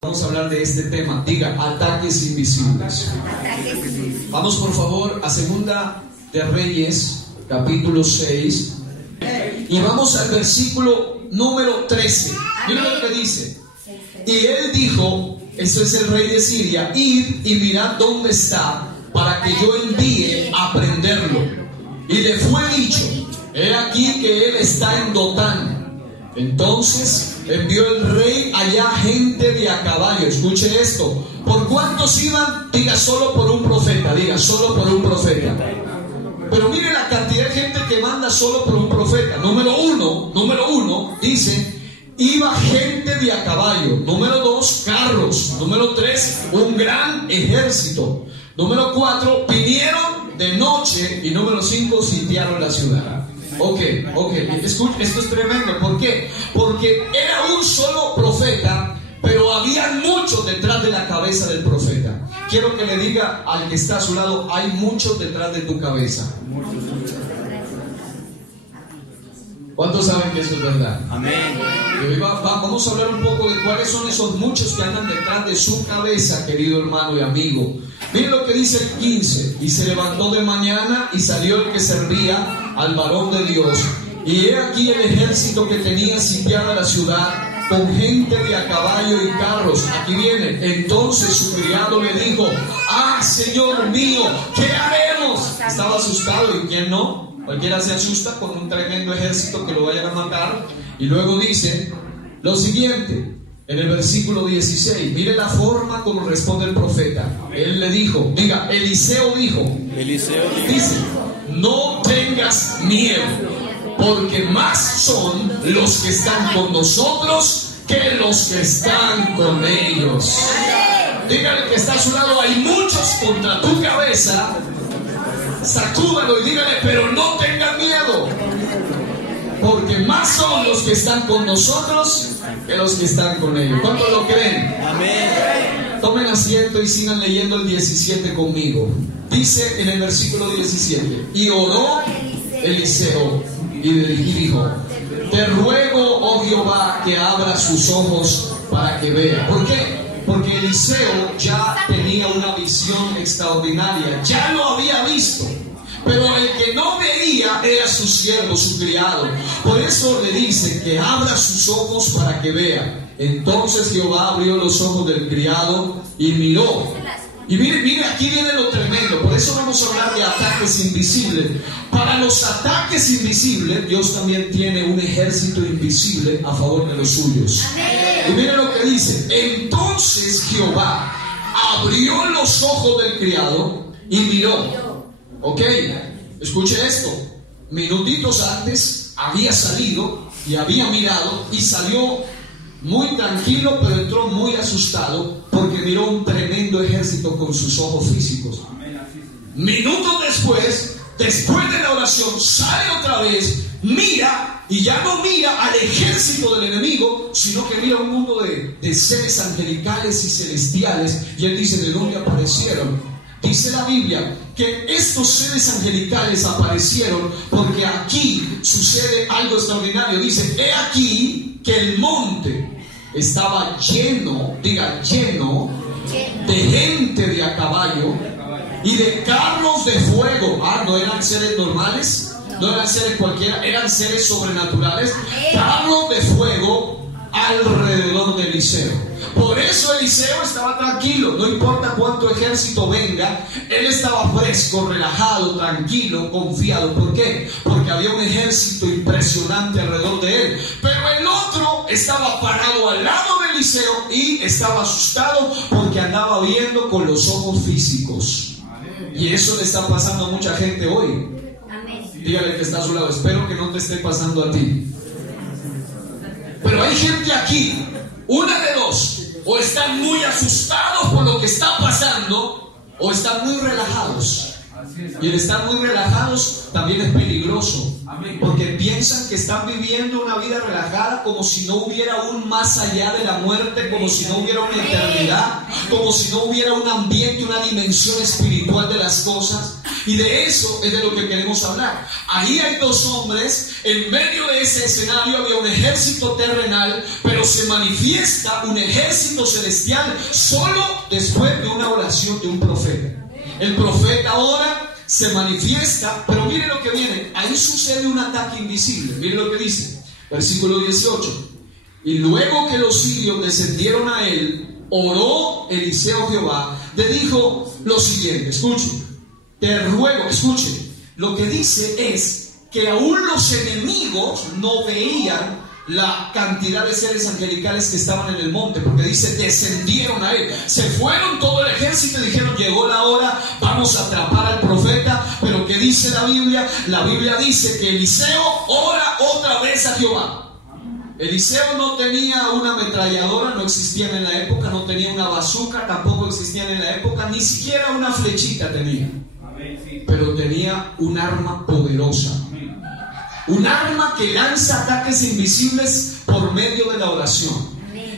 Vamos a hablar de este tema. Diga, ataques invisibles. Vamos por favor a Segunda de Reyes, capítulo 6. Y vamos al versículo número 13. Mira lo que dice. Y él dijo, eso es el rey de Siria, id y mirad dónde está, para que yo envíe a prenderlo. Y le fue dicho, he aquí que él está en Dotán. Entonces envió el rey allá gente de a caballo. Escuche esto. ¿Por cuántos iban? Diga, solo por un profeta. Diga, solo por un profeta. Pero mire la cantidad de gente que manda solo por un profeta. Número uno, dice, iba gente de a caballo. Número 2, carros. Número 3, un gran ejército. Número 4, vinieron de noche. Y número 5, sitiaron la ciudad. Ok. Escucha, esto es tremendo. ¿Por qué? Porque era un solo profeta, pero había muchos detrás de la cabeza del profeta. Quiero que le diga al que está a su lado, hay muchos detrás de tu cabeza. ¿Cuántos saben que eso es verdad? Amén. Vamos a hablar un poco de cuáles son esos muchos que andan detrás de su cabeza, querido hermano y amigo. Miren lo que dice el 15. Y se levantó de mañana y salió el que servía al varón de Dios. Y he aquí el ejército que tenía sitiada la ciudad, con gente de a caballo y carros. Aquí viene. Entonces su criado le dijo, ah, Señor mío, ¿qué haremos? Estaba asustado. ¿Y quién no? Cualquiera se asusta con un tremendo ejército que lo vayan a matar. Y luego dice lo siguiente, en el versículo 16. Mire la forma como responde el profeta. Él le dijo, diga, Eliseo dijo, dice, no tengas miedo, porque más son los que están con nosotros que los que están con ellos. Dígale que está a su lado, hay muchos contra tu cabeza. Sacúdalo y dígale, pero no tenga miedo, porque más son los que están con nosotros que los que están con ellos. ¿Cuántos lo creen? Amén. Tomen asiento y sigan leyendo el 17 conmigo. Dice en el versículo 17, y oró Eliseo y dijo, te ruego, oh Jehová, que abra sus ojos para que vea. ¿Por qué? Porque Eliseo ya tenía una visión extraordinaria, ya lo había visto, pero el que no veía era su siervo, su criado. Por eso le dice que abra sus ojos para que vea. Entonces Jehová abrió los ojos del criado y miró. Y mire, aquí viene lo tremendo. Por eso vamos a hablar de ataques invisibles. Para los ataques invisibles, Dios también tiene un ejército invisible a favor de los suyos. Y mire lo que dice. Entonces Jehová abrió los ojos del criado y miró. Ok, escuche esto. Minutitos antes había salido y había mirado y salió muy tranquilo, pero entró muy asustado porque miró un tremendo ejército con sus ojos físicos. Minutos después de la oración, sale otra vez, mira, y ya no mira al ejército del enemigo, sino que mira un mundo de seres angelicales y celestiales. Y él dice, ¿de dónde aparecieron? Dice la Biblia que estos seres angelicales aparecieron porque aquí sucede algo extraordinario. Dice, he aquí que el monte estaba lleno, diga, lleno de gente de a caballo y de carros de fuego. No eran seres normales, no eran seres cualquiera, eran seres sobrenaturales. Carros de fuego alrededor de Eliseo. Por eso Eliseo estaba tranquilo, no importa cuánto ejército venga, él estaba fresco, relajado, tranquilo, confiado. ¿Por qué? Porque había un ejército impresionante alrededor de él. Pero el otro estaba parado al lado de Eliseo y estaba asustado porque andaba viendo con los ojos físicos. Y eso le está pasando a mucha gente hoy. Dígale que está a su lado, espero que no te esté pasando a ti. Pero hay gente aquí, una de dos, o están muy asustados por lo que está pasando, o están muy relajados. Y el estar muy relajados también es peligroso. Porque piensan que están viviendo una vida relajada, como si no hubiera un más allá de la muerte, como si no hubiera una eternidad, como si no hubiera un ambiente, una dimensión espiritual de las cosas. Y de eso es de lo que queremos hablar. Ahí hay dos hombres, en medio de ese escenario había un ejército terrenal, pero se manifiesta un ejército celestial solo después de una oración de un profeta. El profeta ora, se manifiesta, pero mire lo que viene. Ahí sucede un ataque invisible. Mire lo que dice, versículo 18. Y luego que los sirios descendieron a él, oró Eliseo a Jehová, le dijo lo siguiente, escuchen, te ruego, escuchen, lo que dice es que aún los enemigos no veían la cantidad de seres angelicales que estaban en el monte, porque dice, descendieron a él, se fueron todo el ejército y dijeron, llegó la hora, vamos a atrapar al profeta. Pero ¿qué dice la Biblia? La Biblia dice que Eliseo ora otra vez a Jehová. Eliseo no tenía una ametralladora, no existían en la época, no tenía una bazooka, tampoco existían en la época, ni siquiera una flechita tenía, pero tenía un arma poderosa. Un arma que lanza ataques invisibles por medio de la oración.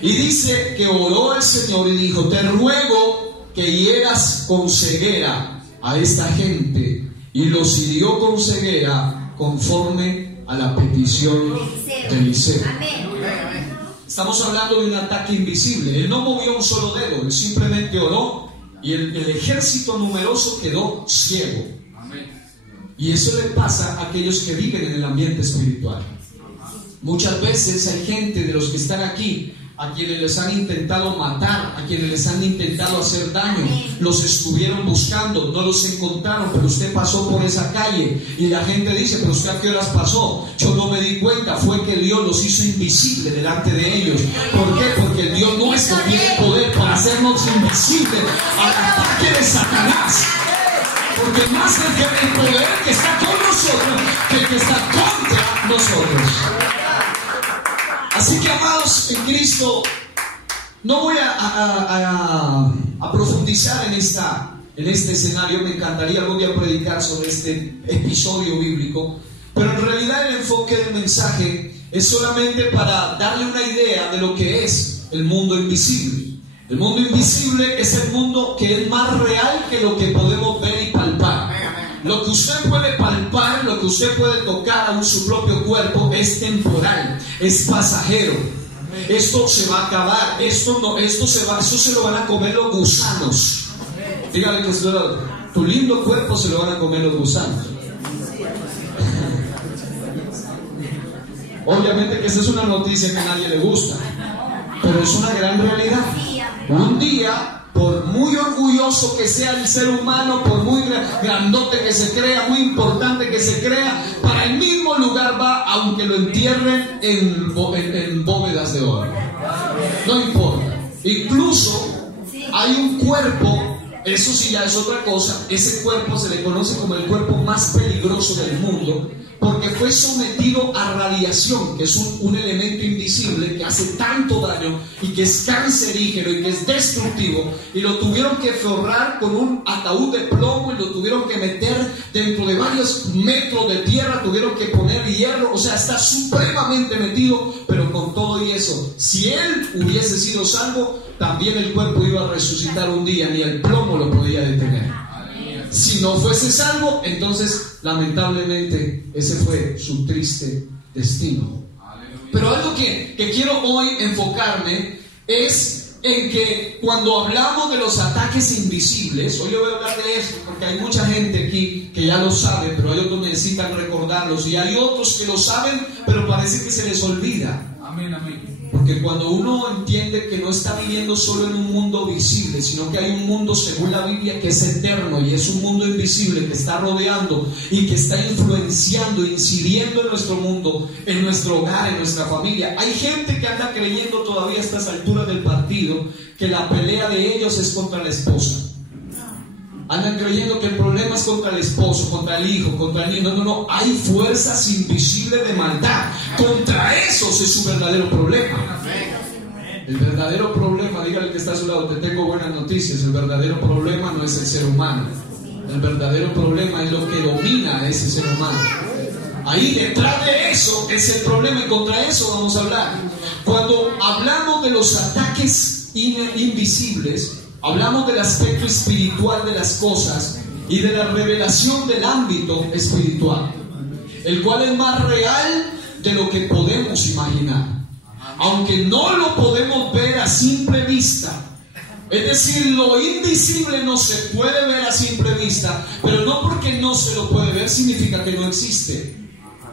Y dice que oró al Señor y dijo, te ruego que hieras con ceguera a esta gente. Y los hirió con ceguera conforme a la petición de Eliseo. Estamos hablando de un ataque invisible. Él no movió un solo dedo, él simplemente oró y el ejército numeroso quedó ciego. Y eso le pasa a aquellos que viven en el ambiente espiritual. Muchas veces hay gente de los que están aquí a quienes les han intentado matar, a quienes les han intentado hacer daño. Los estuvieron buscando, no los encontraron, pero usted pasó por esa calle y la gente dice, pero usted a qué horas pasó. Yo no me di cuenta, fue que Dios los hizo invisibles delante de ellos. ¿Por qué? Porque el Dios nuestro tiene poder para hacernos invisibles al ataque de Satanás. Porque más es el poder que está con nosotros que el que está contra nosotros. Así que, amados en Cristo, no voy a profundizar en este escenario. Me encantaría algún día predicar sobre este episodio bíblico, pero en realidad el enfoque del mensaje es solamente para darle una idea de lo que es el mundo invisible. El mundo invisible es el mundo que es más real que lo que podemos ver y palpar. Lo que usted puede palpar, lo que usted puede tocar a su propio cuerpo es temporal, es pasajero. Esto se va a acabar, esto se lo van a comer los gusanos. Dígale que tu lindo cuerpo se lo van a comer los gusanos. Obviamente que esa es una noticia que a nadie le gusta, pero es una gran realidad. Un día, por muy orgulloso que sea el ser humano, por muy grandote que se crea, muy importante que se crea, para el mismo lugar va, aunque lo entierren en bóvedas de oro. No importa. Incluso hay un cuerpo, eso sí ya es otra cosa, ese cuerpo se le conoce como el cuerpo más peligroso del mundo, porque fue sometido a radiación, que es un elemento invisible que hace tanto daño y que es cancerígeno y que es destructivo, y lo tuvieron que forrar con un ataúd de plomo y lo tuvieron que meter dentro de varios metros de tierra, tuvieron que poner hierro, o sea, está supremamente metido. Pero con todo y eso, si él hubiese sido salvo, también el cuerpo iba a resucitar un día, ni el plomo lo podía detener. Si no fuese salvo, entonces lamentablemente ese fue su triste destino. Pero algo que quiero hoy enfocarme es en que cuando hablamos de los ataques invisibles, hoy yo voy a hablar de eso porque hay mucha gente aquí que ya lo sabe, pero hay otros que necesitan recordarlos, y hay otros que lo saben pero parece que se les olvida. Amén, amén. Porque cuando uno entiende que no está viviendo solo en un mundo visible, sino que hay un mundo, según la Biblia, que es eterno, y es un mundo invisible que está rodeando y que está influenciando, incidiendo en nuestro mundo, en nuestro hogar, en nuestra familia. Hay gente que anda creyendo todavía a estas alturas del partido que la pelea de ellos es contra la esposa. Andan creyendo que el problema es contra el esposo, contra el hijo, contra el niño. No, hay fuerzas invisibles de maldad. Contra esos es su verdadero problema. El verdadero problema, dígale que está a su lado, te tengo buenas noticias. El verdadero problema no es el ser humano. El verdadero problema es lo que domina a ese ser humano. ahí detrás de eso es el problema, y contra eso vamos a hablar. Cuando hablamos de los ataques invisibles, hablamos del aspecto espiritual de las cosas y de la revelación del ámbito espiritual, el cual es más real de lo que podemos imaginar, aunque no lo podemos ver a simple vista. Es decir, lo invisible no se puede ver a simple vista, pero no porque no se lo puede ver significa que no existe.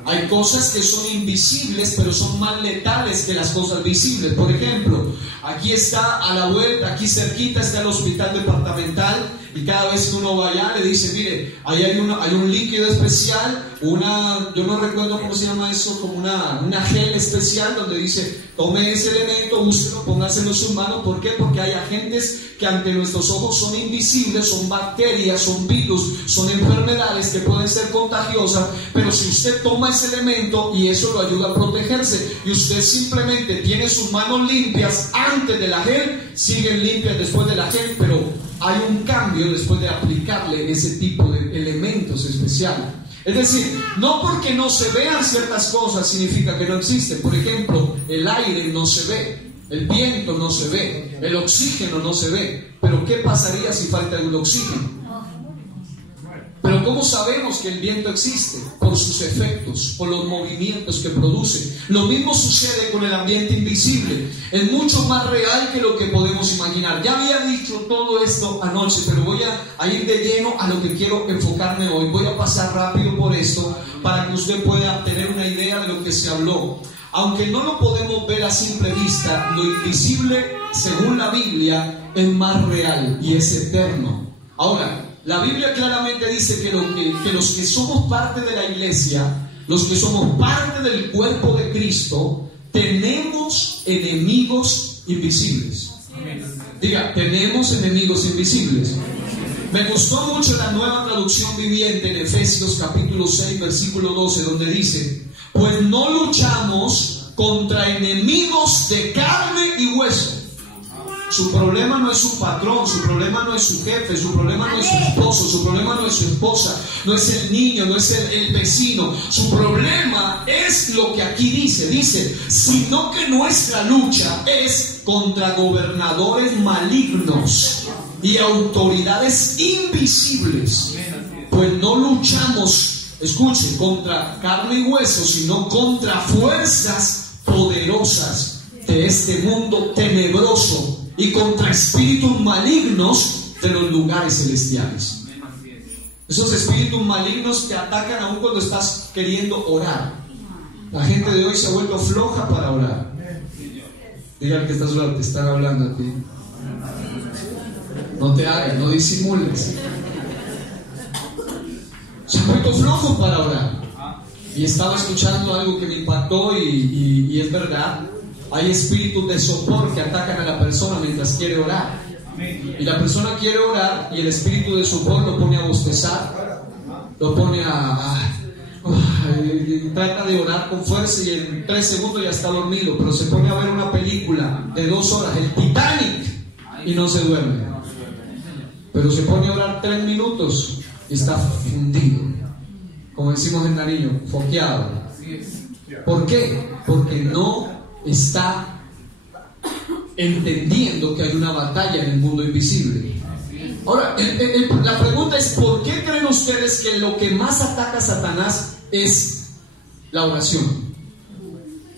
Hay cosas que son invisibles, pero son más letales que las cosas visibles. Por ejemplo, aquí está a la vuelta, aquí cerquita está el hospital departamental, y cada vez que uno va allá le dice, mire, ahí hay un líquido especial, yo no recuerdo cómo se llama eso, como una gel especial donde dice, tome ese elemento, úselo, póngaselo en sus manos. ¿Por qué? Porque hay agentes que ante nuestros ojos son invisibles, son bacterias, son virus, son enfermedades que pueden ser contagiosas, pero si usted toma ese elemento y eso lo ayuda a protegerse, y usted simplemente tiene sus manos limpias antes de la gel, siguen limpias después de la gel, pero hay un cambio después de aplicarle ese tipo de elementos especiales. Es decir, no porque no se vean ciertas cosas significa que no existen. Por ejemplo, el aire no se ve, el viento no se ve, el oxígeno no se ve. Pero ¿qué pasaría si falta el oxígeno? Pero ¿cómo sabemos que el viento existe? Por sus efectos, por los movimientos que produce. Lo mismo sucede con el ambiente invisible. Es mucho más real que lo que podemos imaginar. Ya había dicho todo esto anoche, pero voy a ir de lleno a lo que quiero enfocarme hoy. Voy a pasar rápido por esto para que usted pueda tener una idea de lo que se habló. Aunque no lo podemos ver a simple vista, lo invisible, según la Biblia, es más real y es eterno. Ahora, la Biblia claramente dice que los que somos parte de la iglesia, los que somos parte del cuerpo de Cristo, tenemos enemigos invisibles. Diga, tenemos enemigos invisibles. Me gustó mucho la Nueva Traducción Viviente en Efesios capítulo 6, versículo 12, donde dice, pues no luchamos contra enemigos de carne y hueso. Su problema no es su patrón, su problema no es su jefe, su problema no es su esposo, su problema no es su esposa, no es el niño, no es el vecino. Su problema es lo que aquí dice, sino que nuestra lucha es contra gobernadores malignos y autoridades invisibles. Pues no luchamos, escuchen, contra carne y hueso, sino contra fuerzas poderosas de este mundo tenebroso y contra espíritus malignos de los lugares celestiales. Esos espíritus malignos te atacan aún cuando estás queriendo orar. La gente de hoy se ha vuelto floja para orar. Diga al que estás hablando, te están hablando a ti. No te hagas, no disimules. Se han vuelto flojos para orar. Y estaba escuchando algo que me impactó y es verdad. Hay espíritus de sopor que atacan a la persona mientras quiere orar. Y la persona quiere orar y el espíritu de sopor lo pone a bostezar, lo pone trata de orar con fuerza y en 3 segundos ya está dormido, pero se pone a ver una película de 2 horas, el Titanic, y no se duerme. Pero se pone a orar 3 minutos y está fundido, como decimos en Nariño, foqueado. ¿Por qué? Porque no está entendiendo que hay una batalla en el mundo invisible. Ahora, la pregunta es, ¿por qué creen ustedes que lo que más ataca a Satanás es la oración?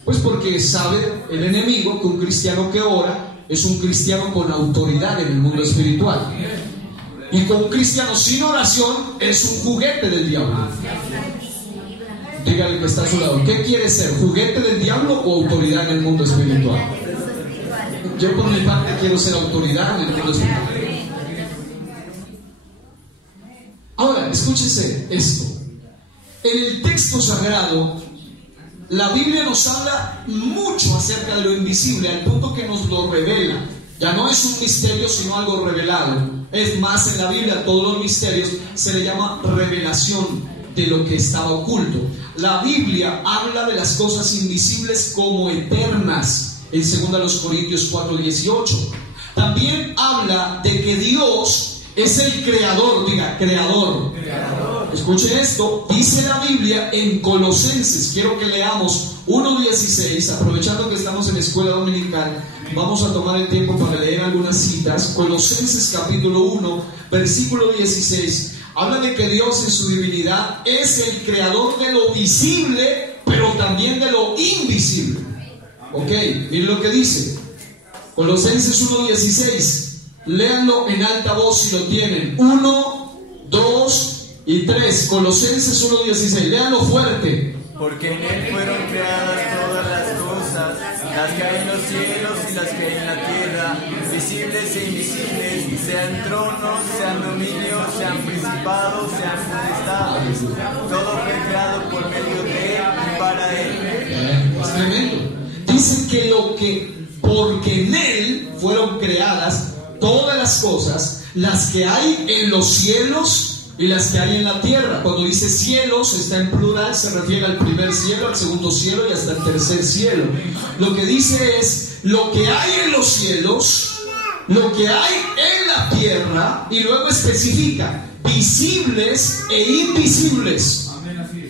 Pues porque sabe el enemigo que un cristiano que ora es un cristiano con autoridad en el mundo espiritual, y con un cristiano sin oración es un juguete del diablo. Dígale que está a su lado, ¿qué quiere ser? ¿Juguete del diablo o autoridad en el mundo espiritual? Yo por mi parte quiero ser autoridad en el mundo espiritual. Ahora, escúchese esto. En el texto sagrado, la Biblia nos habla mucho acerca de lo invisible, al punto que nos lo revela. Ya no es un misterio, sino algo revelado. Es más, en la Biblia, todos los misterios se le llama revelación de lo que estaba oculto. La Biblia habla de las cosas invisibles como eternas, en 2 Corintios 4:18. También habla de que Dios es el creador, diga, creador escuche esto, dice la Biblia en Colosenses, quiero que leamos 1:16, aprovechando que estamos en la escuela dominical, vamos a tomar el tiempo para leer algunas citas. Colosenses capítulo 1, versículo 16, habla de que Dios en su divinidad es el creador de lo visible, pero también de lo invisible. Ok, miren lo que dice Colosenses 1:16, léanlo en alta voz si lo tienen. 1, 2 y 3. Colosenses 1:16, léanlo fuerte. Porque en Él fueron creadas todas las cosas, las que hay en los cielos y las que hay en la tierra, visibles e invisibles, sean tronos, sean dominios, sean principados, sean potestades. Todo fue creado por medio de Él y para Él. Es tremendo. Dice porque en Él fueron creadas todas las cosas, las que hay en los cielos y las que hay en la tierra. Cuando dice cielos está en plural, se refiere al primer cielo, al segundo cielo y hasta el tercer cielo. Lo que dice es lo que hay en los cielos, lo que hay en la tierra, y luego especifica visibles e invisibles.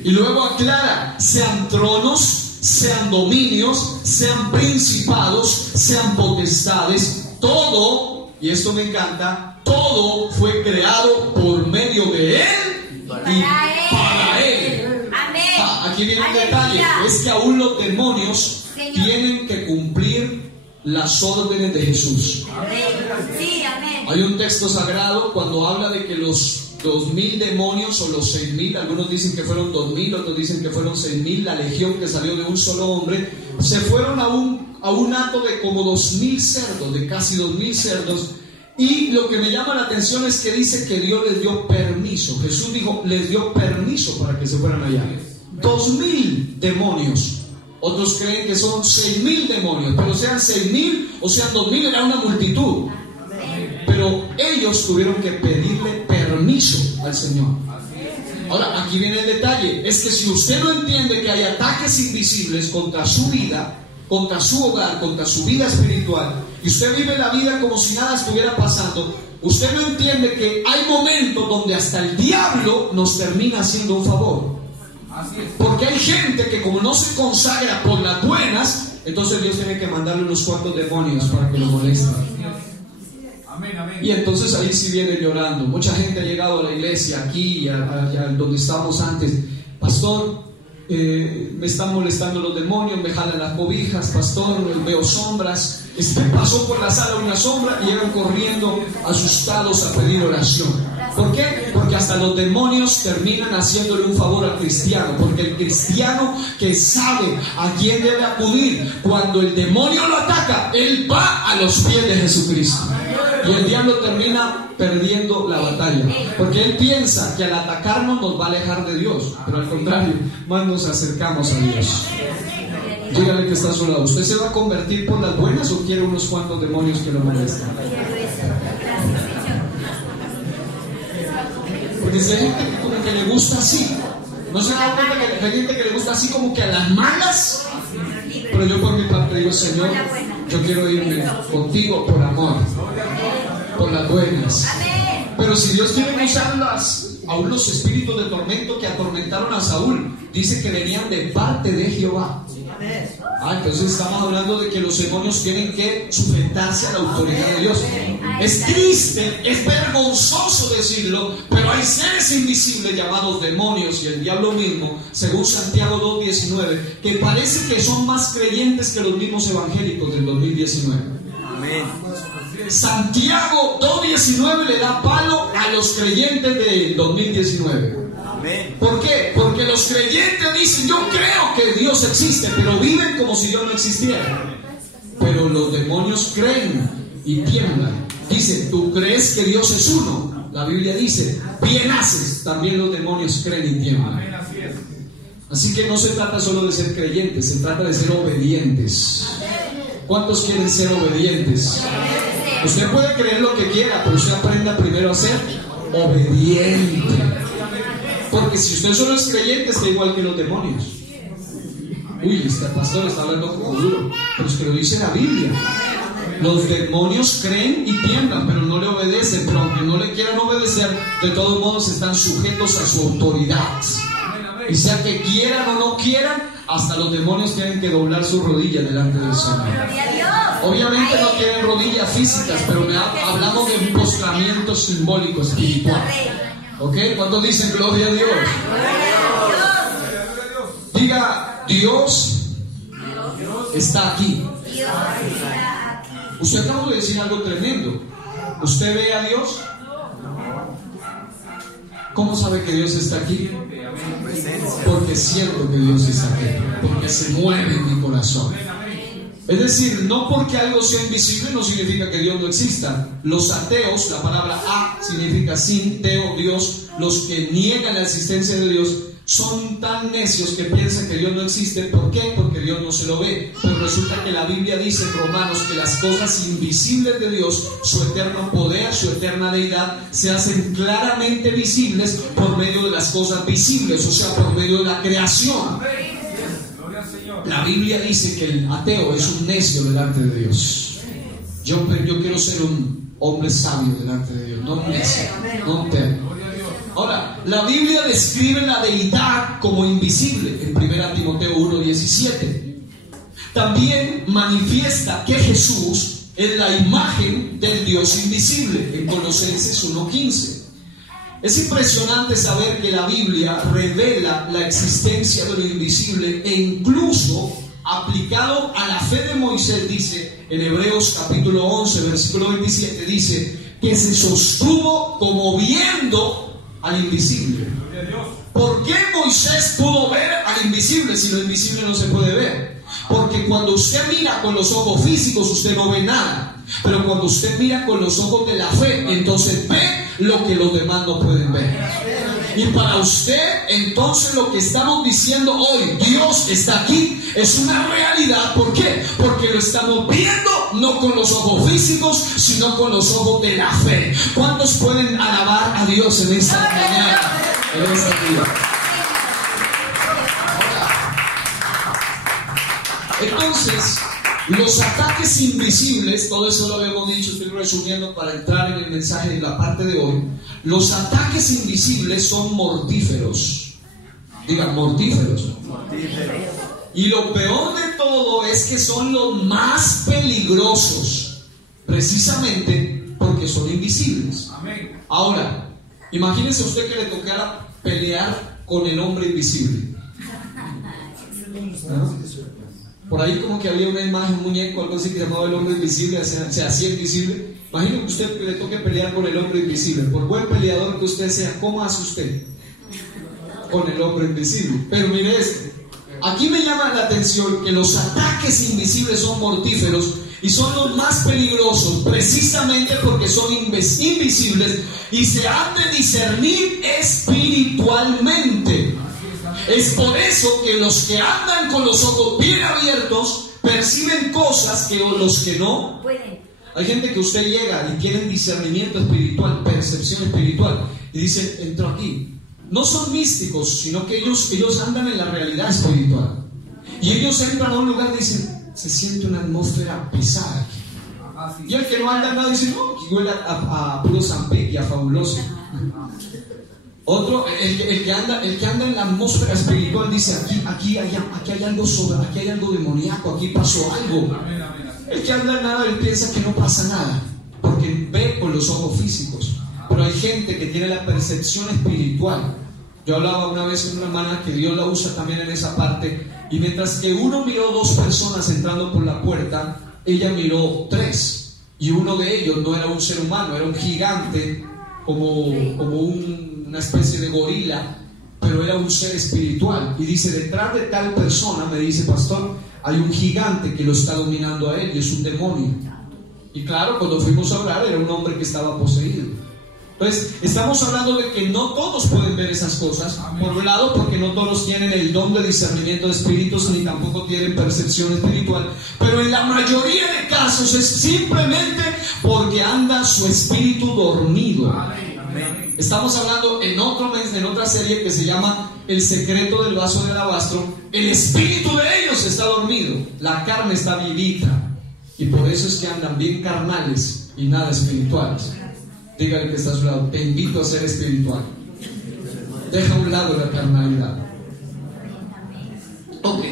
Y luego aclara, sean tronos, sean dominios, sean principados, sean potestades, todo, y esto me encanta, todo fue creado por medio de Él y para Él. Aquí viene un detalle, es que aún los demonios tienen que cumplir las órdenes de Jesús. Hay un texto sagrado cuando habla de que los 2,000 demonios o los 6,000, algunos dicen que fueron 2,000, otros dicen que fueron 6,000, la legión que salió de un solo hombre, se fueron a un hato de como 2,000 cerdos, de casi 2,000 cerdos. Y lo que me llama la atención es que dice que Dios les dio permiso. Jesús dijo, les dio permiso para que se fueran allá. 2,000 demonios. Otros creen que son 6,000 demonios, pero sean 6,000 o sean 2,000, era una multitud. Pero ellos tuvieron que pedirle permiso al Señor. Ahora, aquí viene el detalle, es que si usted no entiende que hay ataques invisibles contra su vida, contra su hogar, contra su vida espiritual, y usted vive la vida como si nada estuviera pasando, usted no entiende que hay momentos donde hasta el diablo nos termina haciendo un favor. Porque hay gente que como no se consagra por las buenas, entonces Dios tiene que mandarle unos cuantos demonios para que lo molesten. Y entonces ahí sí viene llorando. Mucha gente ha llegado a la iglesia, aquí, allá donde estábamos antes. Pastor, me están molestando los demonios, me jalan las cobijas, pastor, veo sombras. Pasó por la sala una sombra y llegan corriendo asustados a pedir oración. ¿Por qué? Porque hasta los demonios terminan haciéndole un favor al cristiano, porque el cristiano que sabe a quién debe acudir, cuando el demonio lo ataca, él va a los pies de Jesucristo. Y el diablo termina perdiendo la batalla, porque él piensa que al atacarnos nos va a alejar de Dios, pero al contrario, más nos acercamos a Dios. Dígale que está a su lado, ¿usted se va a convertir por las buenas o quiere unos cuantos demonios que lo molesten? Porque si hay gente que como que le gusta así, no se da cuenta que hay gente que le gusta así como que a las malas. Pero yo por mi parte digo, Señor, yo quiero irme contigo por amor, por las buenas. Pero si Dios quiere usarlas, aún los espíritus de tormento que atormentaron a Saúl, dice que venían de parte de Jehová. Entonces estamos hablando de que los demonios tienen que sujetarse a la autoridad de Dios. Es triste, es vergonzoso decirlo, pero hay seres invisibles llamados demonios y el diablo mismo, según Santiago 2:19, que parece que son más creyentes que los mismos evangélicos del 2019. Amén. Santiago 2:19 le da palo a los creyentes del 2019. ¿Por qué? Porque los creyentes dicen, yo creo que Dios existe, pero viven como si Dios no existiera. Pero los demonios creen y tiemblan. Dice, ¿tú crees que Dios es uno? La Biblia dice, bien haces. También los demonios creen y tiemblan. Así que no se trata solo de ser creyentes, se trata de ser obedientes. ¿Cuántos quieren ser obedientes? Usted puede creer lo que quiera, pero usted aprenda primero a ser obediente. Porque si usted solo es creyente, está igual que los demonios. Uy, este pastor está hablando como duro, pero es que lo dice la Biblia. Los demonios creen y tiemblan, pero no le obedecen, pero aunque aunque no le quieran obedecer, de todos modos están sujetos a su autoridad. Y sea que quieran o no quieran, hasta los demonios tienen que doblar sus rodillas delante del Señor. Obviamente no tienen rodillas físicas, pero hablamos de un postramiento simbólico, espiritual. ¿Ok? ¿Cuántos dicen gloria a Dios? Diga, Dios está aquí. Usted acaba de decir algo tremendo. ¿Usted ve a Dios? ¿Cómo sabe que Dios está aquí? Porque siento que Dios está aquí, porque se mueve en mi corazón. Es decir, no porque algo sea invisible no significa que Dios no exista. Los ateos, la palabra a significa sin, teo, Dios, los que niegan la existencia de Dios, son tan necios que piensan que Dios no existe. ¿Por qué? Porque Dios no se lo ve. Pero resulta que la Biblia dice en Romanos que las cosas invisibles de Dios, su eterno poder, su eterna deidad, se hacen claramente visibles por medio de las cosas visibles, o sea, por medio de la creación. La Biblia dice que el ateo es un necio delante de Dios. Yo quiero ser un hombre sabio delante de Dios, no un necio, no un ateo. Ahora, la Biblia describe la deidad como invisible en 1 Timoteo 1:17. También manifiesta que Jesús es la imagen del Dios invisible en Colosenses 1:15. Es impresionante saber que la Biblia revela la existencia de lo invisible e incluso aplicado a la fe de Moisés, dice en Hebreos capítulo 11, versículo 27, dice que se sostuvo como viendo al invisible. ¿Por qué Moisés pudo ver al invisible si lo invisible no se puede ver? Porque cuando usted mira con los ojos físicos usted no ve nada, pero cuando usted mira con los ojos de la fe, entonces ve lo que los demás no pueden ver. Y para usted, entonces, lo que estamos diciendo hoy, Dios está aquí, es una realidad. ¿Por qué? Porque lo estamos viendo no con los ojos físicos, sino con los ojos de la fe. ¿Cuántos pueden alabar a Dios en esta mañana, en esta vida? Entonces, los ataques invisibles, todo eso lo habíamos dicho, estoy resumiendo para entrar en el mensaje de la parte de hoy. Los ataques invisibles son mortíferos. Digan, mortíferos. Y lo peor de todo es que son los más peligrosos, precisamente porque son invisibles. Ahora, imagínese usted que le tocara pelear con el hombre invisible. ¿No? Por ahí como que había una imagen, un muñeco, algo así que llamaba el hombre invisible, se hacía invisible. Imagínese usted que le toque pelear con el hombre invisible. Por buen peleador que usted sea, ¿cómo hace usted con el hombre invisible? Pero mire esto, aquí me llama la atención que los ataques invisibles son mortíferos y son los más peligrosos precisamente porque son invisibles y se han de discernir espiritualmente. Es por eso que los que andan con los ojos bien abiertos perciben cosas que los que no pueden. Hay gente que usted llega y tienen discernimiento espiritual, percepción espiritual, y dicen, entro aquí. No son místicos, sino que ellos andan en la realidad espiritual. Y ellos entran a un lugar y dicen, se siente una atmósfera pesada aquí. Y el que no anda nada dice, no, aquí huele a puro Zampeque, a fabuloso. Otro, el que anda en la atmósfera espiritual dice, aquí hay algo sobre, aquí hay algo demoníaco, aquí pasó algo. El que anda en nada, él piensa que no pasa nada, porque ve con los ojos físicos. Pero hay gente que tiene la percepción espiritual. Yo hablaba una vez con una hermana que Dios la usa también en esa parte, y mientras que uno miró 2 personas entrando por la puerta, ella miró 3, y uno de ellos no era un ser humano, era un gigante, como una especie de gorila, pero era un ser espiritual. Y dice, detrás de tal persona, me dice, pastor, hay un gigante que lo está dominando a él y es un demonio. Y claro, cuando fuimos a orar, era un hombre que estaba poseído. Entonces, estamos hablando de que no todos pueden ver esas cosas. Por un lado, porque no todos tienen el don de discernimiento de espíritus, ni tampoco tienen percepción espiritual. Pero en la mayoría de casos es simplemente porque anda su espíritu dormido. Estamos hablando en otra serie que se llama El secreto del vaso de alabastro. El espíritu de ellos está dormido, la carne está vivita, y por eso es que andan bien carnales y nada espirituales. Dígale que está a su lado: te invito a ser espiritual. Deja a un lado la carnalidad. Ok.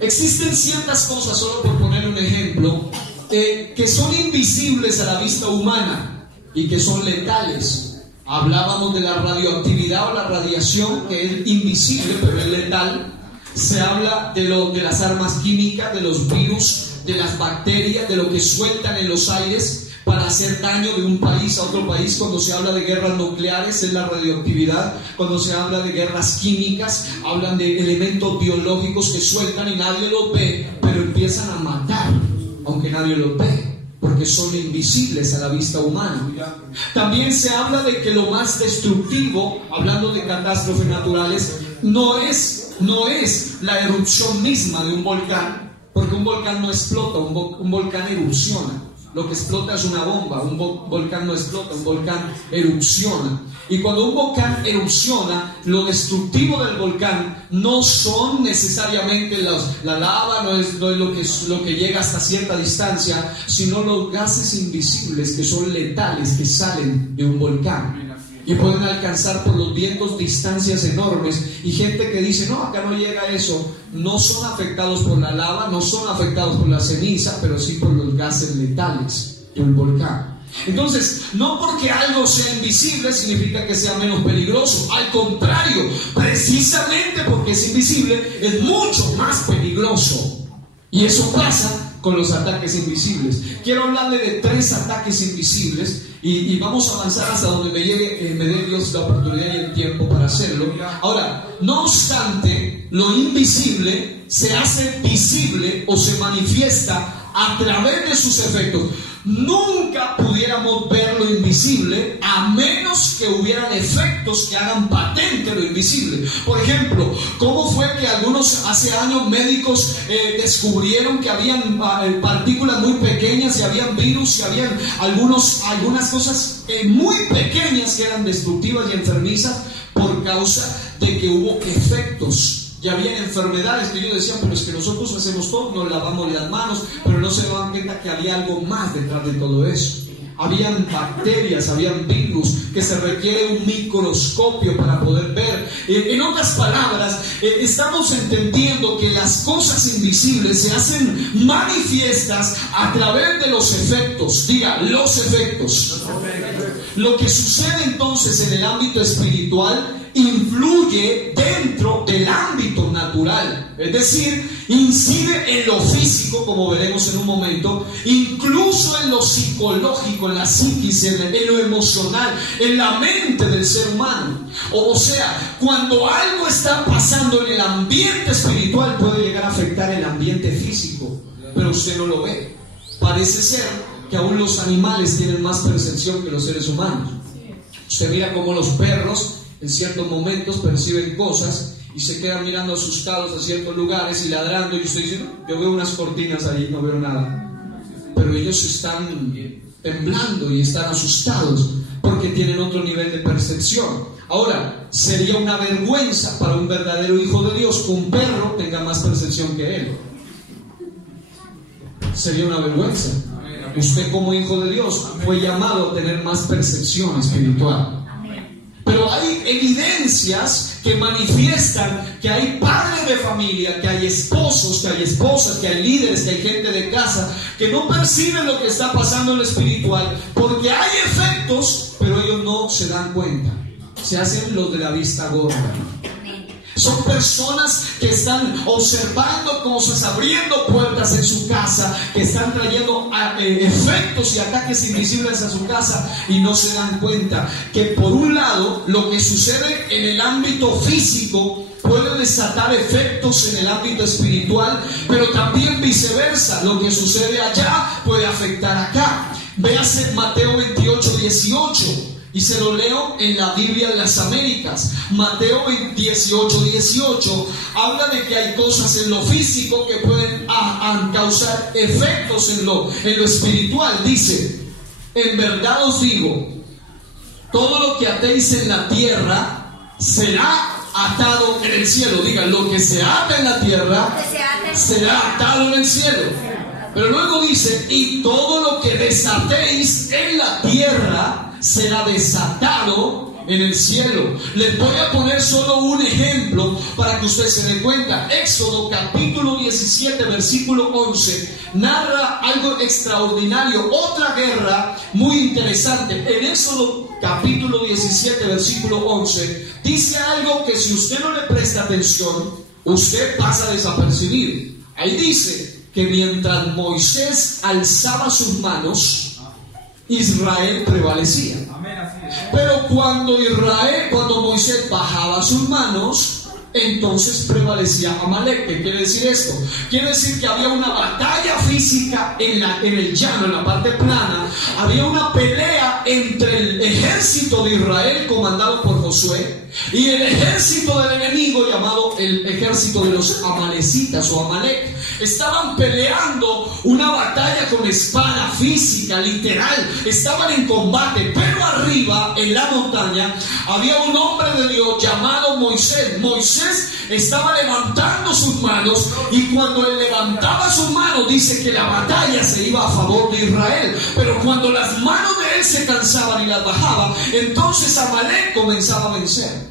Existen ciertas cosas, solo por poner un ejemplo, que son invisibles a la vista humana y que son letales. Hablábamos de la radioactividad o la radiación, que es invisible pero es letal. Se habla de las armas químicas, de los virus, de las bacterias, de lo que sueltan en los aires para hacer daño de un país a otro país. Cuando se habla de guerras nucleares es la radioactividad. Cuando se habla de guerras químicas, hablan de elementos biológicos que sueltan y nadie los ve, pero empiezan a matar, aunque nadie los ve, porque son invisibles a la vista humana. También se habla de que lo más destructivo, hablando de catástrofes naturales, no es la erupción misma de un volcán, porque un volcán no explota, un volcán erupciona. Lo que explota es una bomba, un volcán no explota, un volcán erupciona. Y cuando un volcán erupciona, lo destructivo del volcán no son necesariamente la lava, no es lo que llega hasta cierta distancia, sino los gases invisibles que son letales, que salen de un volcán y pueden alcanzar por los vientos distancias enormes. Y gente que dice: no, acá no llega eso. No son afectados por la lava, no son afectados por la ceniza, pero sí por los gases letales de un volcán. Entonces, no porque algo sea invisible significa que sea menos peligroso. Al contrario, precisamente porque es invisible es mucho más peligroso. Y eso pasa con los ataques invisibles. Quiero hablarle de 3 ataques invisibles y vamos a avanzar hasta donde me dé Dios la oportunidad y el tiempo para hacerlo. Ahora, no obstante, lo invisible se hace visible o se manifiesta a través de sus efectos. Nunca pudiéramos ver lo invisible a menos que hubieran efectos que hagan patente lo invisible. Por ejemplo, ¿cómo fue que algunos hace años médicos descubrieron que habían partículas muy pequeñas y habían virus y habían algunas cosas muy pequeñas que eran destructivas y enfermizas por causa de que hubo efectos? Y había enfermedades que ellos decían: pero es que nosotros hacemos todo, nos lavamos las manos, pero no se daban cuenta que había algo más detrás de todo eso. Habían bacterias, habían virus que se requiere un microscopio para poder ver. En otras palabras, estamos entendiendo que las cosas invisibles se hacen manifiestas a través de los efectos. Diga, los efectos. Lo que sucede entonces en el ámbito espiritual influye dentro del ámbito natural, es decir, incide en lo físico, como veremos en un momento, incluso en lo psicológico, en la psiquis, en lo emocional, en la mente del ser humano. O sea, cuando algo está pasando en el ambiente espiritual puede llegar a afectar el ambiente físico, pero usted no lo ve. Parece ser que aún los animales tienen más percepción que los seres humanos. Usted mira cómo los perros en ciertos momentos perciben cosas y se quedan mirando asustados a ciertos lugares y ladrando, y usted dice: no, yo veo unas cortinas ahí, no veo nada. Pero ellos están temblando y están asustados porque tienen otro nivel de percepción. Ahora, sería una vergüenza para un verdadero hijo de Dios que un perro tenga más percepción que él. Sería una vergüenza. Usted, como hijo de Dios, fue llamado a tener más percepción espiritual. Pero hay evidencias que manifiestan que hay padres de familia, que hay esposos, que hay esposas, que hay líderes, que hay gente de casa que no perciben lo que está pasando en lo espiritual, porque hay efectos, pero ellos no se dan cuenta. Se hacen los de la vista gorda. Son personas que están observando cosas, abriendo puertas en su casa, que están trayendo efectos y ataques invisibles a su casa y no se dan cuenta que, por un lado, lo que sucede en el ámbito físico puede desatar efectos en el ámbito espiritual, pero también viceversa. Lo que sucede allá puede afectar acá. Véase Mateo 28:18. Y se lo leo en la Biblia de las Américas. Mateo 18:18 habla de que hay cosas en lo físico que pueden causar efectos en lo espiritual. Dice: en verdad os digo, todo lo que atéis en la tierra será atado en el cielo. Digan, lo que se ata en la tierra será atado en el cielo. Pero luego dice: y todo lo que desatéis en la tierra será desatado en el cielo. Les voy a poner solo un ejemplo para que usted se dé cuenta. Éxodo capítulo 17 versículo 11 narra algo extraordinario, otra guerra muy interesante. En Éxodo capítulo 17 versículo 11 dice algo que si usted no le presta atención, usted pasa a desapercibir. Ahí dice que mientras Moisés alzaba sus manos, Israel prevalecía. Pero cuando Moisés bajaba sus manos, entonces prevalecía Amalek. ¿Qué quiere decir esto? Quiere decir que había una batalla física en el llano, en la parte plana. Había una pelea entre el ejército de Israel comandado por Josué y el ejército del enemigo llamado el ejército de los amalecitas o Amalek. Estaban peleando una batalla con espada física, literal. Estaban en combate, pero arriba en la montaña había un hombre de Dios llamado Moisés. Moisés estaba levantando sus manos, y cuando él levantaba sus manos dice que la batalla se iba a favor de Israel. Pero cuando las manos de él se cansaban y las bajaba, entonces Amalek comenzaba a vencer.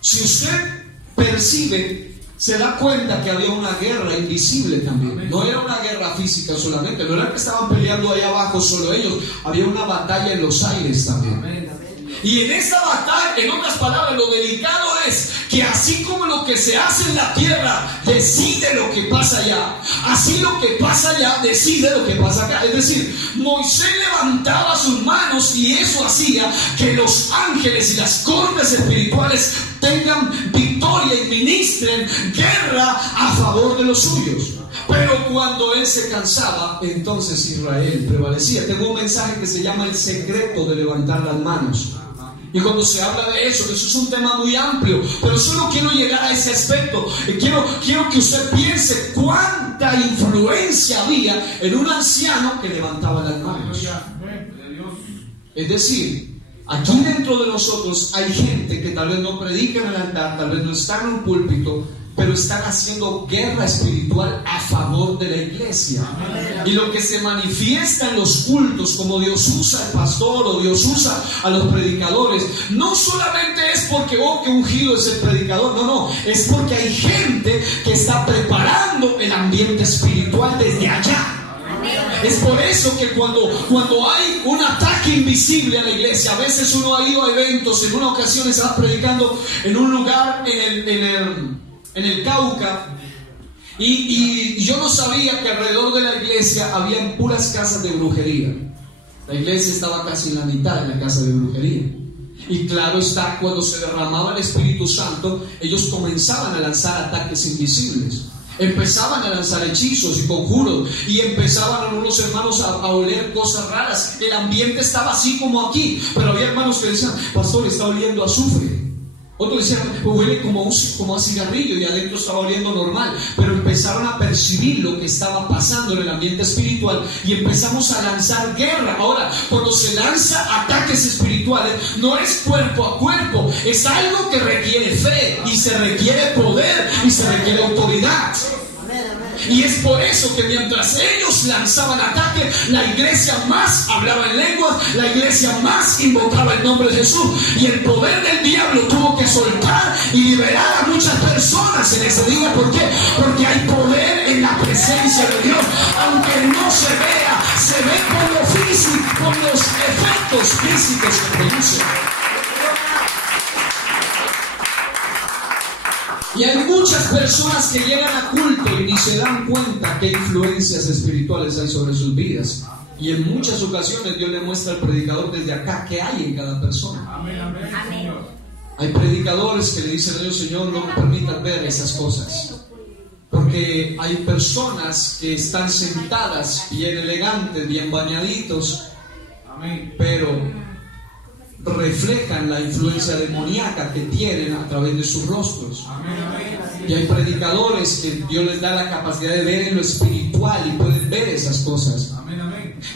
Si usted percibe, se da cuenta que había una guerra invisible también. No era una guerra física solamente, no era que estaban peleando ahí abajo solo ellos, había una batalla en los aires también. Y en esta batalla, en otras palabras, lo delicado es que así como lo que se hace en la tierra decide lo que pasa allá, así lo que pasa allá decide lo que pasa acá. Es decir, Moisés levantaba sus manos y eso hacía que los ángeles y las cortes espirituales tengan victoria y ministren guerra a favor de los suyos. Pero cuando él se cansaba, entonces Israel prevalecía. Tengo un mensaje que se llama el secreto de levantar las manos. Y cuando se habla de eso es un tema muy amplio, pero solo quiero llegar a ese aspecto. Quiero que usted piense cuánta influencia había en un anciano que levantaba las manos. Es decir, aquí dentro de nosotros hay gente que tal vez no predica en el altar, tal vez no está en un púlpito, pero están haciendo guerra espiritual a favor de la iglesia. Y lo que se manifiesta en los cultos, como Dios usa al pastor o Dios usa a los predicadores, no solamente es porque que ungido es el predicador, no, es porque hay gente que está preparando el ambiente espiritual desde allá. Es por eso que cuando hay un ataque invisible a la iglesia, a veces uno ha ido a eventos, en una ocasión estaba predicando en un lugar en el Cauca, y yo no sabía que alrededor de la iglesia habían puras casas de brujería. La iglesia estaba casi en la mitad de la casa de brujería. Y claro está, cuando se derramaba el Espíritu Santo, ellos comenzaban a lanzar ataques invisibles. Empezaban a lanzar hechizos y conjuros, y empezaban algunos hermanos a oler cosas raras. El ambiente estaba así como aquí, pero había hermanos que decían: pastor, está oliendo a azufre. Otros decían: huele como a cigarrillo, y adentro estaba oliendo normal. Pero empezaron a percibir lo que estaba pasando en el ambiente espiritual, y empezamos a lanzar guerra. Ahora, cuando se lanza ataques espirituales, no es cuerpo a cuerpo, es algo que requiere fe, y se requiere poder, y se requiere autoridad. Y es por eso que mientras ellos lanzaban ataque, la iglesia más hablaba en lenguas, la iglesia más invocaba el nombre de Jesús, y el poder del diablo tuvo que soltar y liberar a muchas personas en ese día. ¿Por qué? Porque hay poder en la presencia de Dios, aunque no se vea, se ve por lo físico, por los efectos físicos que produce. Y hay muchas personas que llegan a culto y ni se dan cuenta qué influencias espirituales hay sobre sus vidas. Y en muchas ocasiones Dios le muestra al predicador desde acá qué hay en cada persona. Amén. Hay predicadores que le dicen a Dios: Señor, no me permitas ver esas cosas. Porque hay personas que están sentadas bien elegantes, bien bañaditos, pero reflejan la influencia demoníaca que tienen a través de sus rostros. Y hay predicadores que Dios les da la capacidad de ver en lo espiritual y pueden ver esas cosas.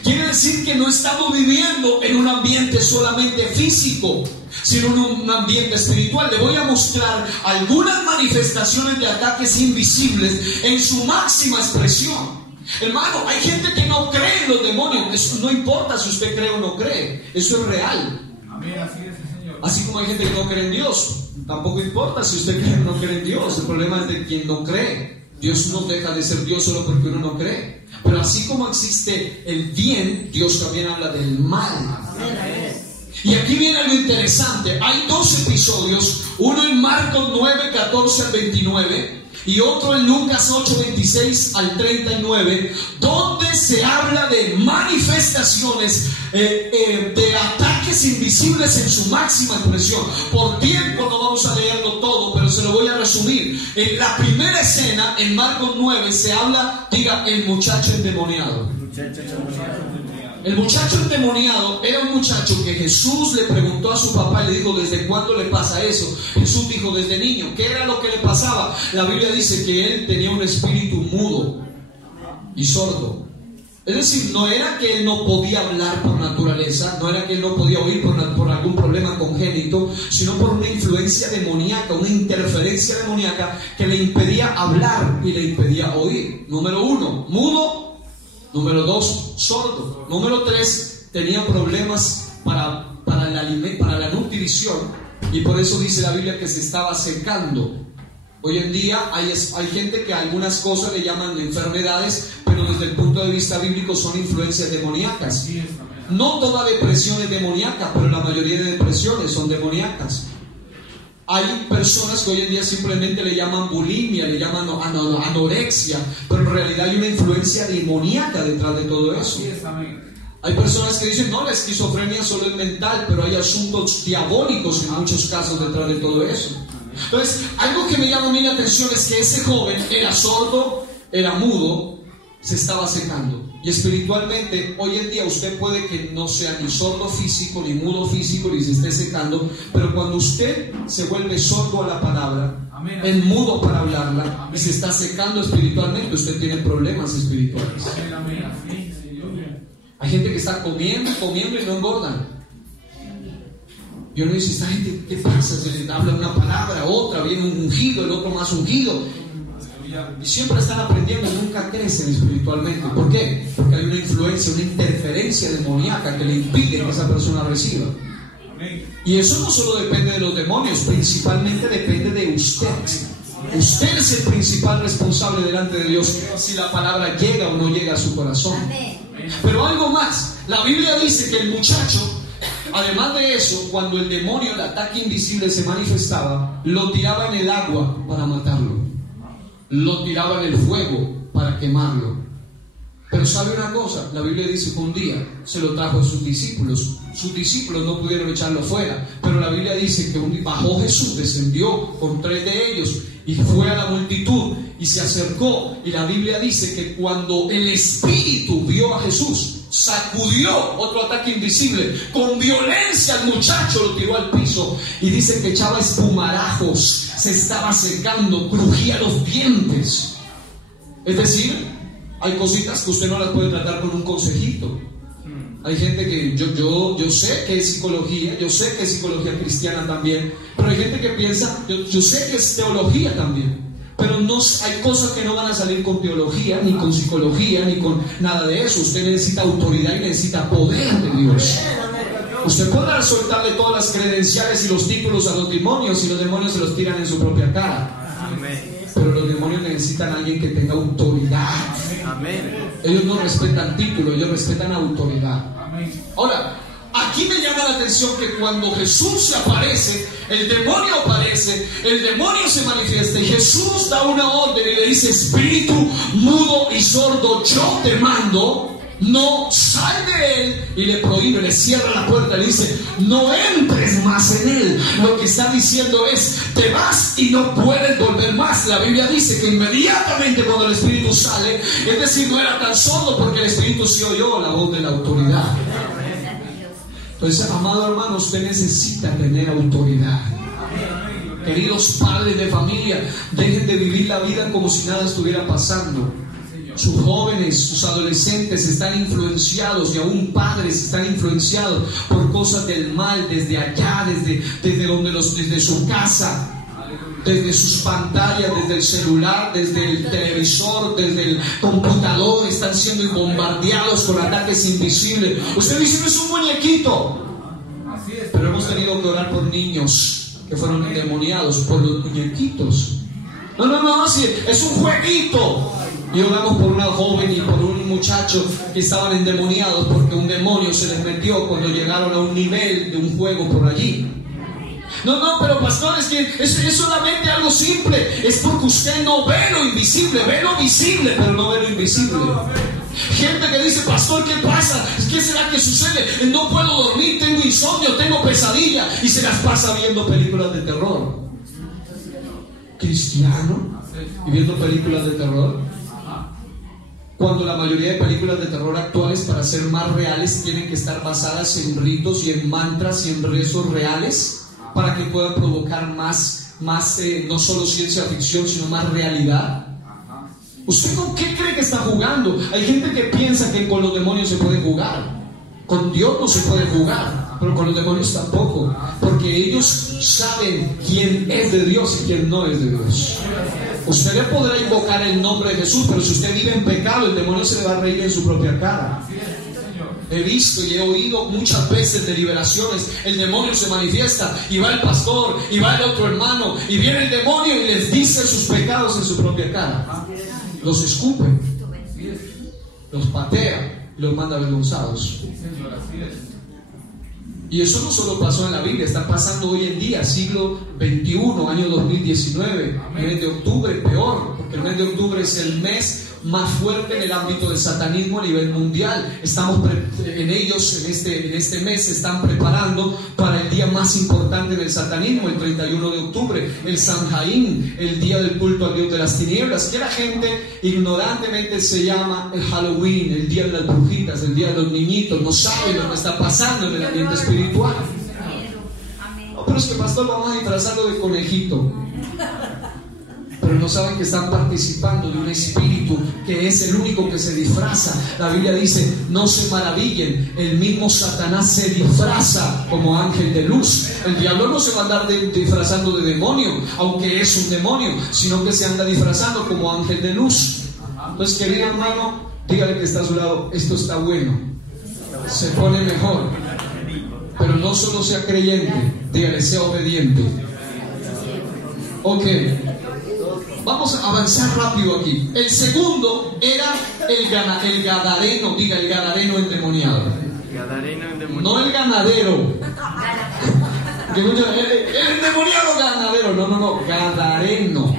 Quiere decir que no estamos viviendo en un ambiente solamente físico, sino en un ambiente espiritual. Le voy a mostrar algunas manifestaciones de ataques invisibles en su máxima expresión. Hermano, hay gente que no cree en los demonios. Eso no importa si usted cree o no cree. Eso es real. Amén, así es, Señor. Así como hay gente que no cree en Dios. Tampoco importa si usted cree o no cree en Dios. El problema es de quien no cree. Dios no deja de ser Dios solo porque uno no cree. Pero así como existe el bien, Dios también habla del mal. Y aquí viene algo interesante. Hay dos episodios, uno en Marcos 9, 14 al 29 y otro en Lucas 8, 26 al 39, donde se habla de manifestaciones, de ataques invisibles en su máxima expresión. Por tiempo no vamos a leerlo todo, pero se lo voy a resumir. En la primera escena, en Marcos 9, se habla, diga, el muchacho endemoniado. El muchacho endemoniado era un muchacho que Jesús le preguntó a su papá y le dijo: ¿desde cuándo le pasa eso? Jesús dijo: desde niño. ¿Qué era lo que le pasaba? La Biblia dice que él tenía un espíritu mudo y sordo. Es decir, no era que él no podía hablar por naturaleza, no era que él no podía oír por algún problema congénito, sino por una influencia demoníaca, una interferencia demoníaca que le impedía hablar y le impedía oír. Número 1, mudo. Número 2, sordo. Número 3, tenía problemas para la nutrición, y por eso dice la Biblia que se estaba secando. Hoy en día hay gente que a algunas cosas le llaman enfermedades, pero desde el punto de vista bíblico son influencias demoníacas. No toda depresión es demoníaca, pero la mayoría de depresiones son demoníacas. Hay personas que hoy en día simplemente le llaman bulimia, le llaman anorexia, pero en realidad hay una influencia demoníaca detrás de todo eso. Hay personas que dicen: no, la esquizofrenia solo es mental, pero hay asuntos diabólicos en muchos casos detrás de todo eso. Entonces, algo que me llama a mí la atención es que ese joven era sordo, era mudo, se estaba secando. Y espiritualmente, hoy en día usted puede que no sea ni sordo físico, ni mudo físico, ni se esté secando, pero cuando usted se vuelve sordo a la palabra, el mudo para hablarla, y se está secando espiritualmente, usted tiene problemas espirituales. Hay gente que está comiendo y no engordan. Y uno dice: esta gente, ¿qué pasa? Se les habla una palabra, otra, viene un ungido, el otro más ungido. Y siempre están aprendiendo y nunca crecen espiritualmente. ¿Por qué? Porque hay una influencia, una interferencia demoníaca que le impide que esa persona reciba. Y eso no solo depende de los demonios, principalmente depende de usted. Usted es el principal responsable delante de Dios si la palabra llega o no llega a su corazón. Pero algo más, la Biblia dice que el muchacho, además de eso, cuando el demonio, el ataque invisible se manifestaba, lo tiraba en el agua para matarlo, lo tiraba en el fuego para quemarlo. Pero ¿sabe una cosa? La Biblia dice que un día se lo trajo a sus discípulos. Sus discípulos no pudieron echarlo fuera, pero la Biblia dice que bajó Jesús, descendió con 3 de ellos y fue a la multitud y se acercó. Y la Biblia dice que cuando el Espíritu vio a Jesús, sacudió otro ataque invisible, con violencia al muchacho lo tiró al piso, y dice que echaba espumarajos, se estaba secando, crujía los dientes. Es decir, hay cositas que usted no las puede tratar con un consejito. Hay gente que yo sé que es psicología, yo sé que es psicología cristiana también, pero hay gente que piensa, yo sé que es teología también, pero no, hay cosas que no van a salir con teología, ni con psicología, ni con nada de eso. Usted necesita autoridad y necesita poder de Dios. Usted podrá soltarle todas las credenciales y los títulos a los demonios, y los demonios se los tiran en su propia cara. Pero los demonios necesitan a alguien que tenga autoridad. Ellos no respetan título, ellos respetan autoridad. Ahora, aquí me llama la atención que cuando Jesús se aparece, el demonio aparece, el demonio se manifiesta, y Jesús da una orden y le dice: espíritu mudo y sordo, yo te mando, no, sal de él. Y le prohíbe, le cierra la puerta, le dice: no entres más en él. Lo que está diciendo es: te vas y no puedes volver más. La Biblia dice que inmediatamente cuando el espíritu sale, es decir, no era tan sordo, porque el espíritu sí oyó la voz de la autoridad. Entonces, amado hermano, usted necesita tener autoridad. Queridos padres de familia, dejen de vivir la vida como si nada estuviera pasando. Sus jóvenes, sus adolescentes están influenciados, y aún padres están influenciados por cosas del mal desde allá, desde su casa. desde sus pantallas, desde el celular, desde el televisor, desde el computador, están siendo bombardeados con ataques invisibles. Usted dice, no es un muñequito. Pero hemos tenido que orar por niños que fueron endemoniados por los muñequitos. No, sí, es un jueguito. Y oramos por una joven y por un muchacho que estaban endemoniados porque un demonio se les metió cuando llegaron a un nivel de un juego por allí. No, pero pastor, es que es solamente algo simple. Es porque usted no ve lo invisible, ve lo visible, pero no ve lo invisible. Gente que dice, pastor, ¿qué pasa? ¿Qué será que sucede? No puedo dormir, tengo insomnio, tengo pesadilla, y se las pasa viendo películas de terror. ¿Cristiano? ¿Y viendo películas de terror? Cuando la mayoría de películas de terror actuales, para ser más reales, tienen que estar basadas en ritos y en mantras y en rezos reales, para que puedan provocar más no solo ciencia ficción, sino más realidad. ¿Usted con qué cree que está jugando? Hay gente que piensa que con los demonios se puede jugar. Con Dios no se puede jugar, pero con los demonios tampoco, porque ellos saben quién es de Dios y quién no es de Dios. Usted le podrá invocar el nombre de Jesús, pero si usted vive en pecado, el demonio se le va a reír en su propia cara. He visto y he oído muchas veces de liberaciones. El demonio se manifiesta y va el pastor y va el otro hermano y viene el demonio y les dice sus pecados en su propia cara. Los escupe, los patea y los manda avergonzados. Y eso no solo pasó en la Biblia, está pasando hoy en día, siglo XXI, año 2019, mes de octubre, peor, porque el mes de octubre es el mes más fuerte en el ámbito del satanismo a nivel mundial. Estamos en este mes se están preparando para el día más importante del satanismo, el 31 de octubre, el Samhain, el día del culto al Dios de las tinieblas, que la gente ignorantemente se llama el Halloween, el día de las brujitas, el día de los niñitos. No saben lo que está pasando en el ambiente espiritual. No, pero es que pastor, vamos a disfrazarlo de conejito. Pero no saben que están participando de un espíritu que es el único que se disfraza. La Biblia dice, no se maravillen, el mismo Satanás se disfraza como ángel de luz. El diablo no se va a andar disfrazando de demonio, aunque es un demonio, sino que se anda disfrazando como ángel de luz. Entonces, querido hermano, dígale que está a su lado, esto está bueno, se pone mejor. Pero no solo sea creyente, dígale, sea obediente. Ok, vamos a avanzar rápido aquí. El segundo era el gadareno, diga, el gadareno endemoniado. No el ganadero. El endemoniado ganadero, no, gadareno,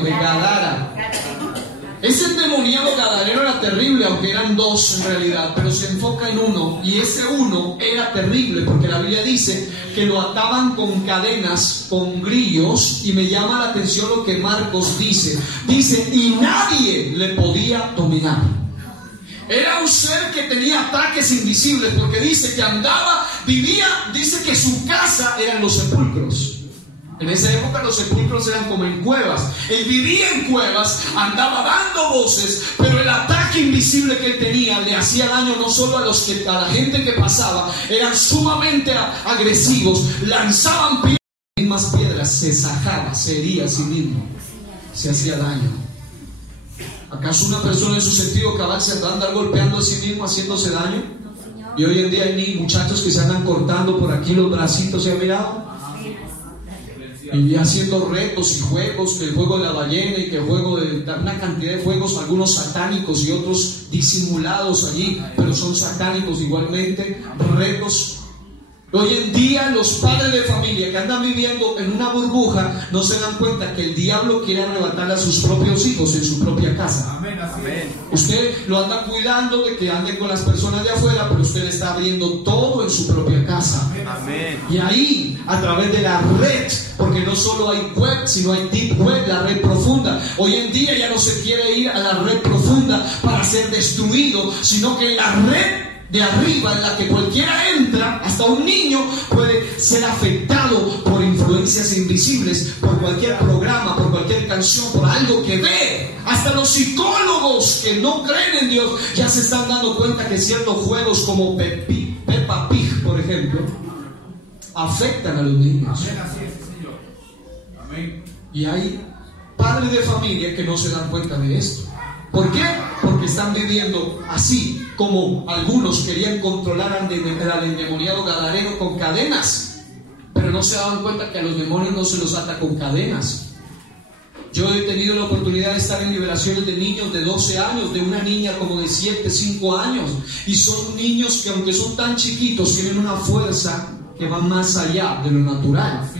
de Gadara. Ese endemoniado gadareno era terrible, aunque eran dos en realidad, pero se enfoca en uno, y ese uno era terrible porque la Biblia dice que lo ataban con cadenas, con grillos, y me llama la atención lo que Marcos dice, y nadie le podía dominar. Era un ser que tenía ataques invisibles, porque dice que vivía, dice que su casa eran los sepulcros. En esa época los sepulcros eran como en cuevas. Él vivía en cuevas, andaba dando voces, pero el ataque invisible que él tenía le hacía daño no solo a la gente que pasaba, eran sumamente agresivos, lanzaban piedras, se sajaba, se hería a sí mismo, se hacía daño. ¿Acaso una persona en su sentido cabal se va a andar golpeando a sí mismo, haciéndose daño? Y hoy en día hay muchachos que se andan cortando por aquí los bracitos, ¿se ha mirado? Y haciendo retos y juegos, que el juego de la ballena y que el juego de una cantidad de juegos, algunos satánicos y otros disimulados allí, pero son satánicos igualmente, retos. Hoy en día los padres de familia que andan viviendo en una burbuja no se dan cuenta que el diablo quiere arrebatarle a sus propios hijos en su propia casa. Amén, amén. Usted lo anda cuidando de que ande con las personas de afuera, pero usted le está abriendo todo en su propia casa. Amén. Y ahí, a través de la red, porque no solo hay web, sino hay deep web, la red profunda. Hoy en día ya no se quiere ir a la red profunda para ser destruido, sino que la red de arriba, en la que cualquiera entra, hasta un niño puede ser afectado por influencias invisibles, por cualquier programa, por cualquier canción, por algo que ve. Hasta los psicólogos que no creen en Dios ya se están dando cuenta que ciertos juegos como Peppa Pig, por ejemplo, afectan a los niños. Y hay padres de familia que no se dan cuenta de esto. ¿Por qué? Porque están viviendo así como algunos querían controlar al endemoniado gadareno con cadenas, pero no se daban cuenta que a los demonios no se los ata con cadenas. Yo he tenido la oportunidad de estar en liberaciones de niños de 12 años, de una niña como de 7, 5 años, y son niños que, aunque son tan chiquitos, tienen una fuerza que va más allá de lo natural.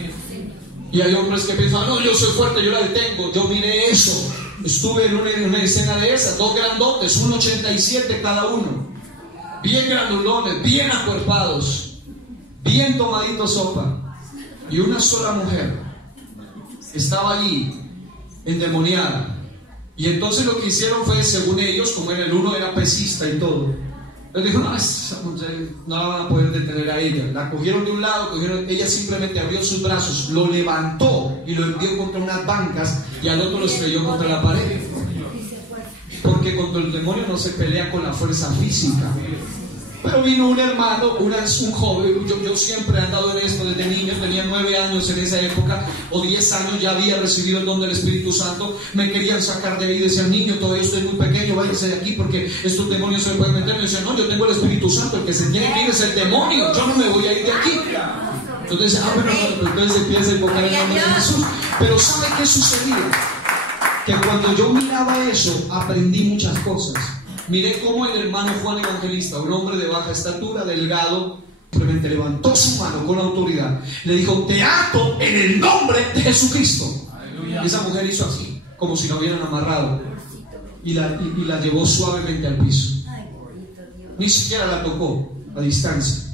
Y hay hombres que piensan: no, yo soy fuerte, yo la detengo. Yo miré eso, estuve en una escena de esas, 2 grandotes, 1.87 cada uno, bien grandulones, bien acuerpados, bien tomaditos sopa, y una sola mujer estaba allí endemoniada. Y entonces lo que hicieron fue, según ellos, como el uno era pesista y todo, les dijo: no, esa mujer no la van a poder detener a ella. La cogieron de un lado, ella simplemente abrió sus brazos, lo levantó y lo envió contra unas bancas, y al otro lo estrelló contra la pared. Porque contra el demonio no se pelea con la fuerza física. Pero vino un hermano, un joven. Yo siempre he andado en esto desde niño. Tenía 9 años en esa época, o 10 años, ya había recibido el don del Espíritu Santo. Me querían sacar de ahí, decían: niño, todavía estoy muy pequeño, váyase de aquí porque estos demonios se pueden meter. Me decían: no, yo tengo el Espíritu Santo, el que se tiene que ir es el demonio, yo no me voy a ir de aquí. Entonces, bueno, entonces empieza a invocar el nombre de Jesús. Pero ¿sabe qué sucedió? Que cuando yo miraba eso, aprendí muchas cosas. Miré cómo el hermano Juan Evangelista, un hombre de baja estatura, delgado, simplemente levantó su mano con autoridad, le dijo: te ato en el nombre de Jesucristo. Y esa mujer hizo así, como si la hubieran amarrado, y la llevó suavemente al piso. Ni siquiera la tocó, a distancia,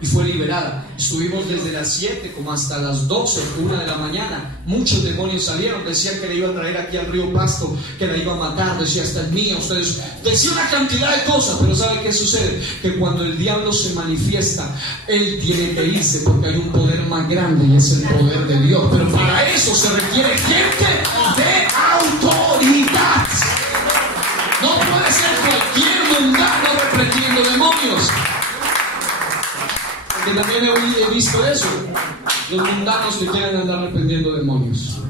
y fue liberada. Estuvimos desde las 7 como hasta las 12, 1 de la mañana. Muchos demonios salieron, decían que la iba a traer aquí al río Pasto, que la iba a matar, decía: esta es mía, ustedes, decía una cantidad de cosas. Pero ¿sabe qué sucede? Que cuando el diablo se manifiesta, él tiene que irse, porque hay un poder más grande, y es el poder de Dios. Pero para eso se requiere gente de autoridad. No puede ser cualquier mundano reprendiendo demonios. Que también he visto eso, los mundanos que quieren andar reprendiendo demonios.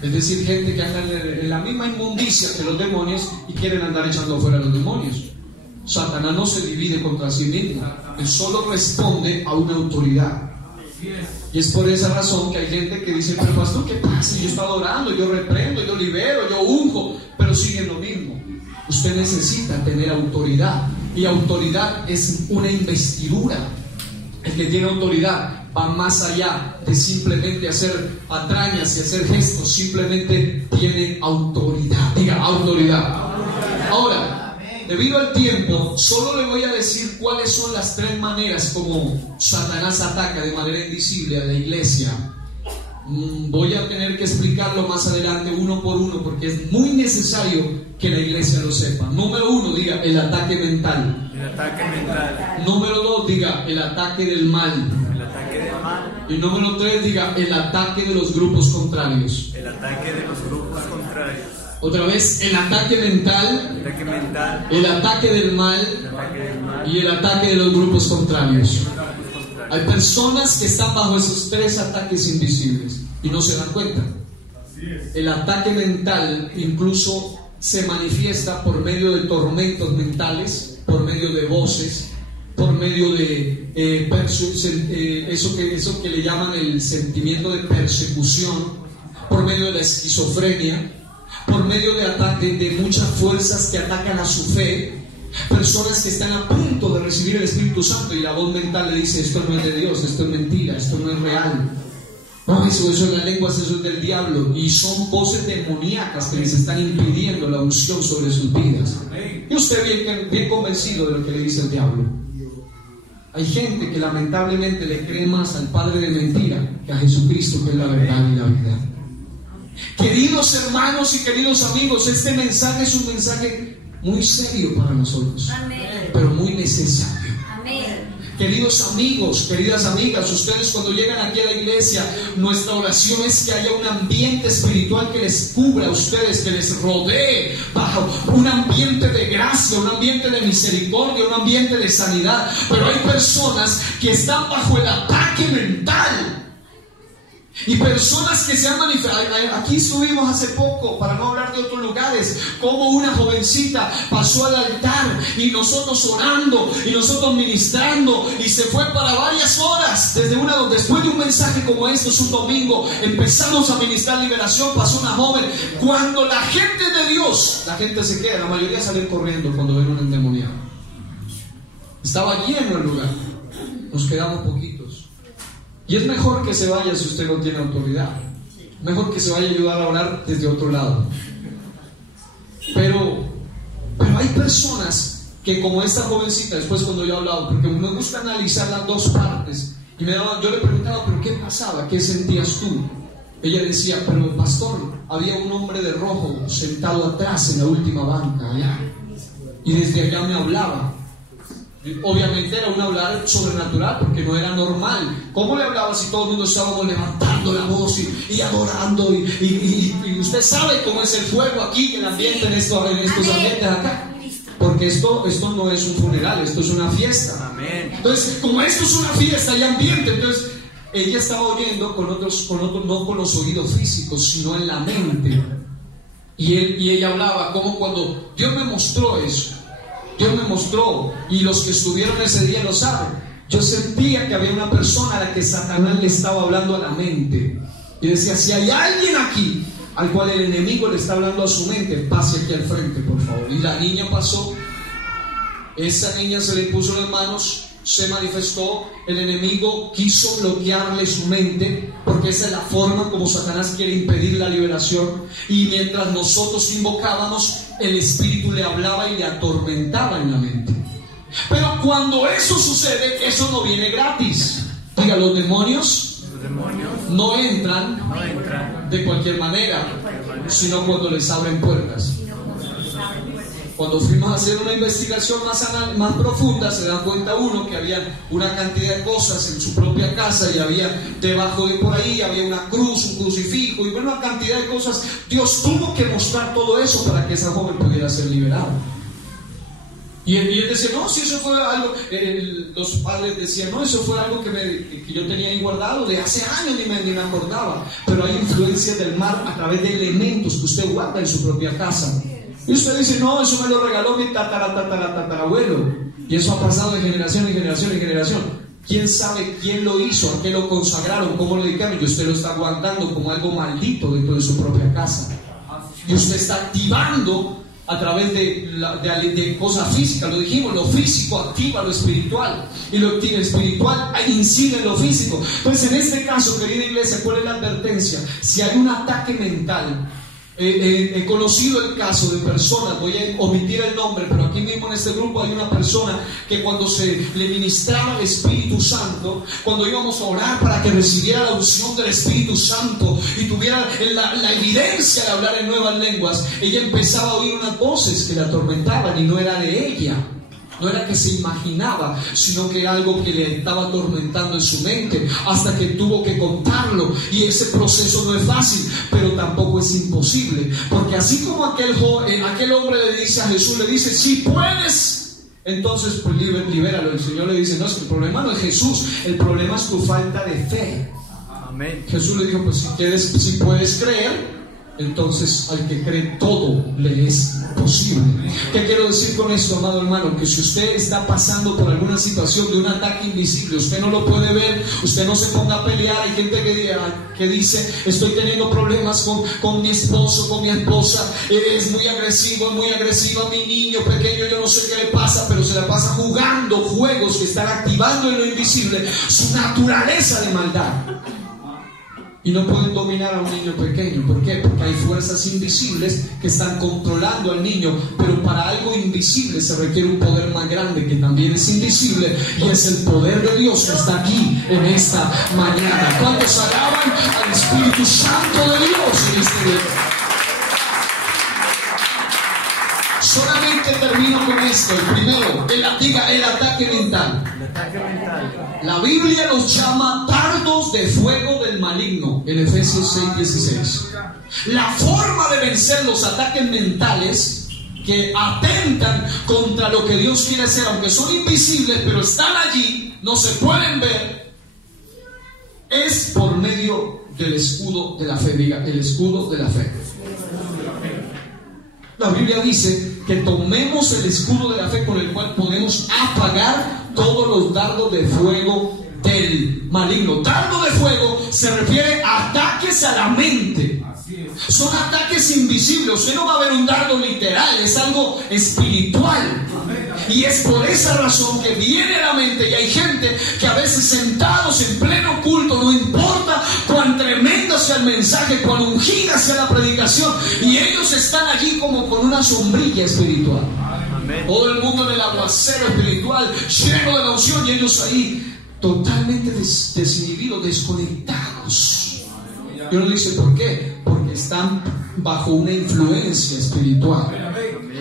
Es decir, gente que anda en la misma inmundicia que los demonios y quieren andar echando fuera a los demonios. Satanás no se divide contra sí mismo, él solo responde a una autoridad. Y es por esa razón que hay gente que dice: pero pastor, ¿qué pasa? Yo estoy adorando, yo reprendo, yo libero, yo unjo, pero siguen lo mismo. Usted necesita tener autoridad. Y autoridad es una investidura. El que tiene autoridad va más allá de simplemente hacer patrañas y hacer gestos. Simplemente tiene autoridad. Diga: autoridad. Ahora, debido al tiempo, solo le voy a decir cuáles son las 3 maneras como Satanás ataca de manera invisible a la iglesia. Voy a tener que explicarlo más adelante uno por uno, porque es muy necesario que la iglesia lo sepa. Número 1, diga: el ataque mental. El ataque mental. Número 2, diga: el ataque del mal. El ataque del mal. Y número 3, diga: el ataque de los grupos contrarios. El ataque de los grupos contrarios. Otra vez: el ataque mental, El ataque mental. el ataque del mal El ataque del mal. y el ataque de los grupos contrarios. Hay personas que están bajo esos 3 ataques invisibles y no se dan cuenta. El ataque mental incluso se manifiesta por medio de tormentos mentales, por medio de voces, por medio de eso que le llaman el sentimiento de persecución, por medio de la esquizofrenia, por medio de ataque de muchas fuerzas que atacan a su fe. Personas que están a punto de recibir el Espíritu Santo y la voz mental le dice: esto no es de Dios, esto es mentira, esto no es real. No, eso en las lenguas, eso es del diablo. Y son voces demoníacas que les están impidiendo la unción sobre sus vidas. Y usted bien convencido de lo que le dice el diablo. Hay gente que lamentablemente le cree más al padre de mentira que a Jesucristo, que es la verdad y la vida. Queridos hermanos y queridos amigos, este mensaje es un mensaje muy serio para nosotros, pero muy necesario. Queridos amigos, queridas amigas, ustedes cuando llegan aquí a la iglesia, nuestra oración es que haya un ambiente espiritual que les cubra a ustedes, que les rodee, bajo un ambiente de gracia, un ambiente de misericordia, un ambiente de sanidad. Pero hay personas que están bajo el ataque mental Y personas que se han manifestado. Aquí estuvimos hace poco, para no hablar de otros lugares, como una jovencita pasó al altar y nosotros orando y nosotros ministrando, y se fue para varias horas. Después de un mensaje como este, es un domingo, empezamos a ministrar liberación. Pasó una joven. Cuando la gente de Dios, la gente se queda, la mayoría salen corriendo cuando ven un endemoniado. Estaba lleno el lugar, nos quedamos poquitos. Y es mejor que se vaya si usted no tiene autoridad. Mejor que se vaya a ayudar a orar desde otro lado. Pero hay personas que, como esta jovencita, después cuando yo he hablado, porque me gusta analizar las dos partes, y yo le preguntaba, ¿pero qué pasaba? ¿Qué sentías tú? Ella decía, pero pastor, había un hombre de rojo sentado atrás en la última banca allá, y desde allá me hablaba. Obviamente era un hablar sobrenatural, porque no era normal. ¿Cómo le hablaba si todo el mundo estábamos levantando la voz y adorando? Y usted sabe cómo es el fuego aquí, el ambiente en estos ambientes acá. Porque esto no es un funeral, esto es una fiesta. Amén. Entonces, como esto es una fiesta y ambiente, entonces ella estaba oyendo con otros, no con los oídos físicos, sino en la mente. Y ella hablaba como cuando Dios me mostró eso. Dios me mostró, y los que estuvieron ese día lo saben. Yo sentía que había una persona a la que Satanás le estaba hablando a la mente. Y decía, si hay alguien aquí al cual el enemigo le está hablando a su mente, pase aquí al frente, por favor. Y la niña pasó. Esa niña se le puso las manos, se manifestó. El enemigo quiso bloquearle su mente, porque esa es la forma como Satanás quiere impedir la liberación. Y mientras nosotros invocábamos, el espíritu le hablaba y le atormentaba en la mente. Pero cuando eso sucede, eso no viene gratis. Diga, los demonios no entran de cualquier manera, sino cuando les abren puertas. Cuando fuimos a hacer una investigación más profunda, se da cuenta uno que había una cantidad de cosas en su propia casa, y había debajo de por ahí, había una cruz, un crucifijo, y una cantidad de cosas. Dios tuvo que mostrar todo eso para que esa joven pudiera ser liberada. Y él decía, no, si eso fue algo, los padres decían, no, eso fue algo que yo tenía ahí guardado de hace años, ni me acordaba. Pero hay influencias del mar a través de elementos que usted guarda en su propia casa. Y usted dice, no, eso me lo regaló mi tatarabuelo. Y eso ha pasado de generación en generación en generación. ¿Quién sabe quién lo hizo? ¿A qué lo consagraron? ¿Cómo lo dedicaron? Y usted lo está guardando como algo maldito dentro de su propia casa. Y usted está activando a través de cosas físicas. Lo dijimos, lo físico activa lo espiritual, y lo espiritual incide en lo físico. Entonces, en este caso, querida iglesia, ¿cuál es la advertencia? Si hay un ataque mental, he conocido el caso de personas, voy a omitir el nombre, pero aquí mismo en este grupo hay una persona que cuando se le ministraba el Espíritu Santo, cuando íbamos a orar para que recibiera la unción del Espíritu Santo y tuviera la evidencia de hablar en nuevas lenguas, ella empezaba a oír unas voces que la atormentaban, y no era de ella. No era que se imaginaba, sino que era algo que le estaba atormentando en su mente, hasta que tuvo que contarlo. Y ese proceso no es fácil, pero tampoco es imposible, porque así como aquel hombre le dice a Jesús, le dice, si puedes, entonces pues libéralo. El Señor le dice, no, es que el problema no es Jesús, el problema es tu falta de fe. Amén. Jesús le dijo, pues si puedes creer, entonces al que cree todo le es posible. ¿Qué quiero decir con esto, amado hermano? Que si usted está pasando por alguna situación de un ataque invisible, usted no lo puede ver, usted no se ponga a pelear. Hay gente que dice, estoy teniendo problemas con mi esposo, con mi esposa, es muy agresiva, mi niño pequeño, yo no sé qué le pasa, pero se la pasa jugando juegos que están activando en lo invisible su naturaleza de maldad. Y no pueden dominar a un niño pequeño. ¿Por qué? Porque hay fuerzas invisibles que están controlando al niño. Pero para algo invisible se requiere un poder más grande, que también es invisible, y es el poder de Dios que está aquí en esta mañana. ¿Cuántos alaban al Espíritu Santo de Dios en este día? Solamente termino con esto. El primero, el ataque mental. La Biblia los llama dardos de fuego del maligno, en Efesios 6:16. La forma de vencer los ataques mentales que atentan contra lo que Dios quiere hacer, aunque son invisibles, pero están allí, no se pueden ver, es por medio del escudo de la fe. Diga, el escudo de la fe. La Biblia dice que tomemos el escudo de la fe con el cual podemos apagar todos los dardos de fuego del maligno. Dardo de fuego se refiere a ataques a la mente. Son ataques invisibles. Usted no va a ver un dardo literal, es algo espiritual. Y es por esa razón que viene a la mente, y hay gente que a veces sentados en pleno culto, no importa cuán tremendo sea el mensaje, cuán ungida sea la predicación, y ellos están allí como con una sombrilla espiritual. Todo el mundo en el aguacero espiritual, lleno de la unción, y ellos ahí totalmente desinhibidos, desconectados. Y uno dice, ¿por qué? Porque están bajo una influencia espiritual.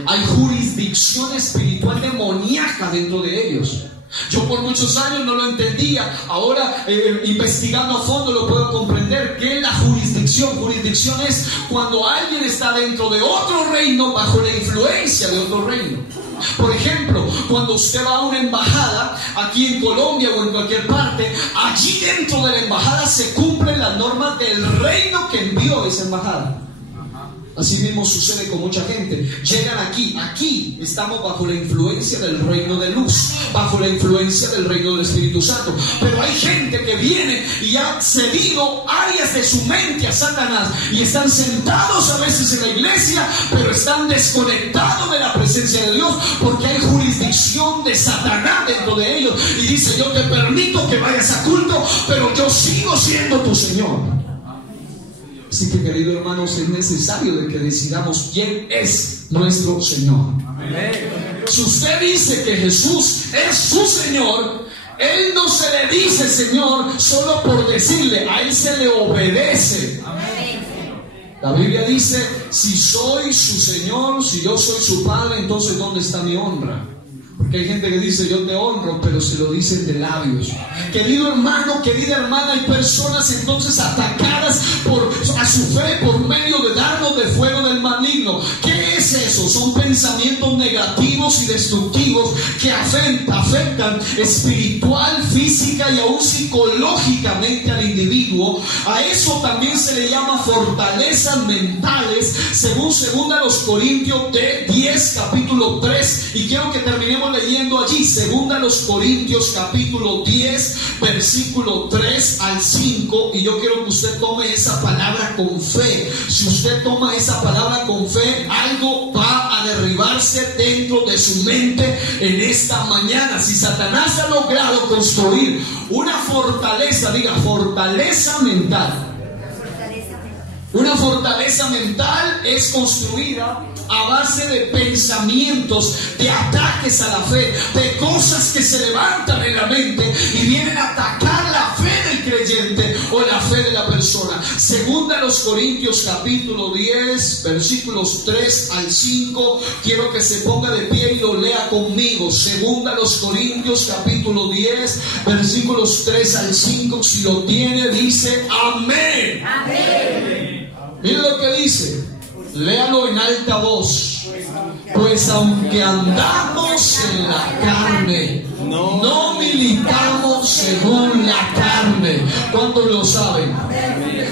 Hay jurisdicción espiritual demoníaca dentro de ellos. Yo por muchos años no lo entendía. Ahora investigando a fondo lo puedo comprender. ¿Qué es la jurisdicción? Jurisdicción es cuando alguien está dentro de otro reino bajo la influencia de otro reino. Por ejemplo, cuando usted va a una embajada aquí en Colombia o en cualquier parte, allí dentro de la embajada se cumplen las normas del reino que envió esa embajada. Así mismo sucede con mucha gente. Llegan aquí estamos bajo la influencia del reino de luz, bajo la influencia del reino del Espíritu Santo. Pero hay gente que viene y ha cedido áreas de su mente a Satanás y están sentados a veces en la iglesia, pero están desconectados de la presencia de Dios, porque hay jurisdicción de Satanás dentro de ellos. Y dice, yo te permito que vayas a culto, pero yo sigo siendo tu Señor. Así que, queridos hermanos, es necesario de que decidamos quién es nuestro Señor. Amén. Si usted dice que Jesús es su Señor, Él no se le dice Señor solo por decirle, a Él se le obedece. Amén. La Biblia dice, si soy su Señor, si yo soy su Padre, entonces ¿dónde está mi honra? Porque hay gente que dice, yo te honro, pero se lo dicen de labios. Querido hermano, querida hermana, hay personas entonces atacadas a su fe por medio de dardos de fuego del maligno. ¿Qué es eso? Son pensamientos negativos y destructivos que afectan espiritual, física y aún psicológicamente al individuo. A eso también se le llama fortalezas mentales, según 2 Corintios 10, capítulo 3. Y quiero que terminemos leyendo allí 2 Corintios capítulo 10, versículo 3 al 5. Y yo quiero que usted tome esa palabra con fe. Si usted toma esa palabra con fe, algo va a derribarse dentro de su mente en esta mañana. Si Satanás ha logrado construir una fortaleza, diga fortaleza mental. Una fortaleza mental es construida a base de pensamientos, de ataques a la fe, de cosas que se levantan en la mente y vienen a atacar la fe del creyente o la fe de la persona. 2 Corintios capítulo 10, versículos 3 al 5. Quiero que se ponga de pie y lo lea conmigo. 2 Corintios capítulo 10, versículos 3 al 5. Si lo tiene, dice amén. Amén. Mira lo que dice. Léalo en alta voz. Pues aunque andamos en la carne, no militamos según la carne. ¿Cuántos lo saben?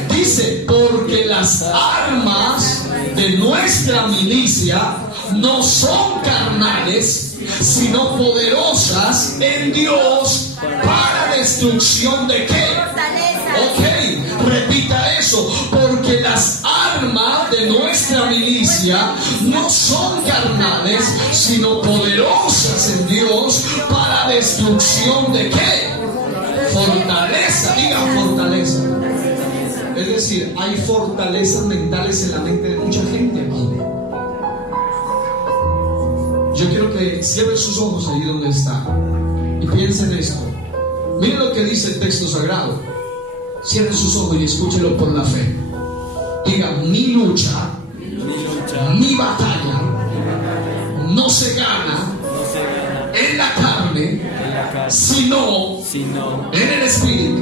Dice, porque las armas de nuestra milicia no son carnales, sino poderosas en Dios para destrucción de ¿qué? Ok, repita eso. Porque las armas de nuestra milicia no son carnales, sino poderosas en Dios para destrucción de ¿qué? Fortaleza, diga fortaleza. Es decir, hay fortalezas mentales en la mente de mucha gente aquí. Yo quiero que cierre sus ojos ahí donde está y piense en esto. Mire lo que dice el texto sagrado. Cierre sus ojos y escúchelo por la fe. Diga, mi lucha, mi batalla no se gana en la carne, sino en el Espíritu.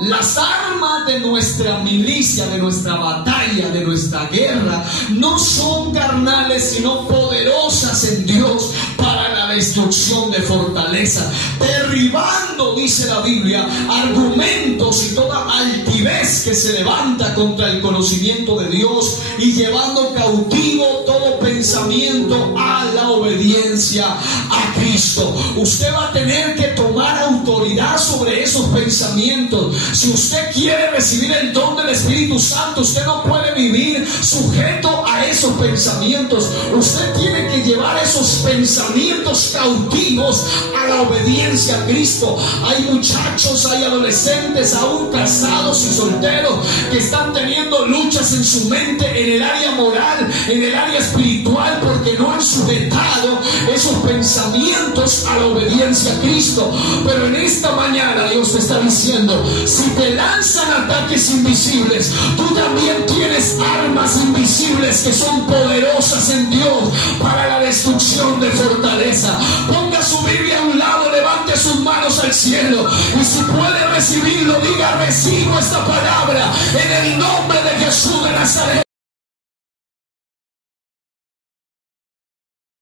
Las armas de nuestra milicia, de nuestra batalla, de nuestra guerra, no son carnales, sino poderosas en Dios para la destrucción de fortaleza, derribando quitando, dice la Biblia, argumentos y toda altivez que se levanta contra el conocimiento de Dios y llevando cautivo todo pensamiento a la obediencia a Cristo. Usted va a tener que tomar autoridad sobre esos pensamientos. Si usted quiere recibir el don del Espíritu Santo, usted no puede vivir sujeto a esos pensamientos. Usted tiene que llevar esos pensamientos cautivos a la obediencia a Cristo. Hay muchachos, hay adolescentes, aún casados y solteros, que están teniendo luchas en su mente, en el área moral, en el área espiritual, porque no han sujetado esos pensamientos a la obediencia a Cristo. Pero en esta mañana Dios te está diciendo: si te lanzan ataques invisibles, tú también tienes armas invisibles que son poderosas en Dios para la destrucción de fortaleza. Ponga su Biblia a un lado, levante sus manos al cielo, y si puede recibirlo, diga: recibo esta palabra en el nombre de Jesús de Nazaret.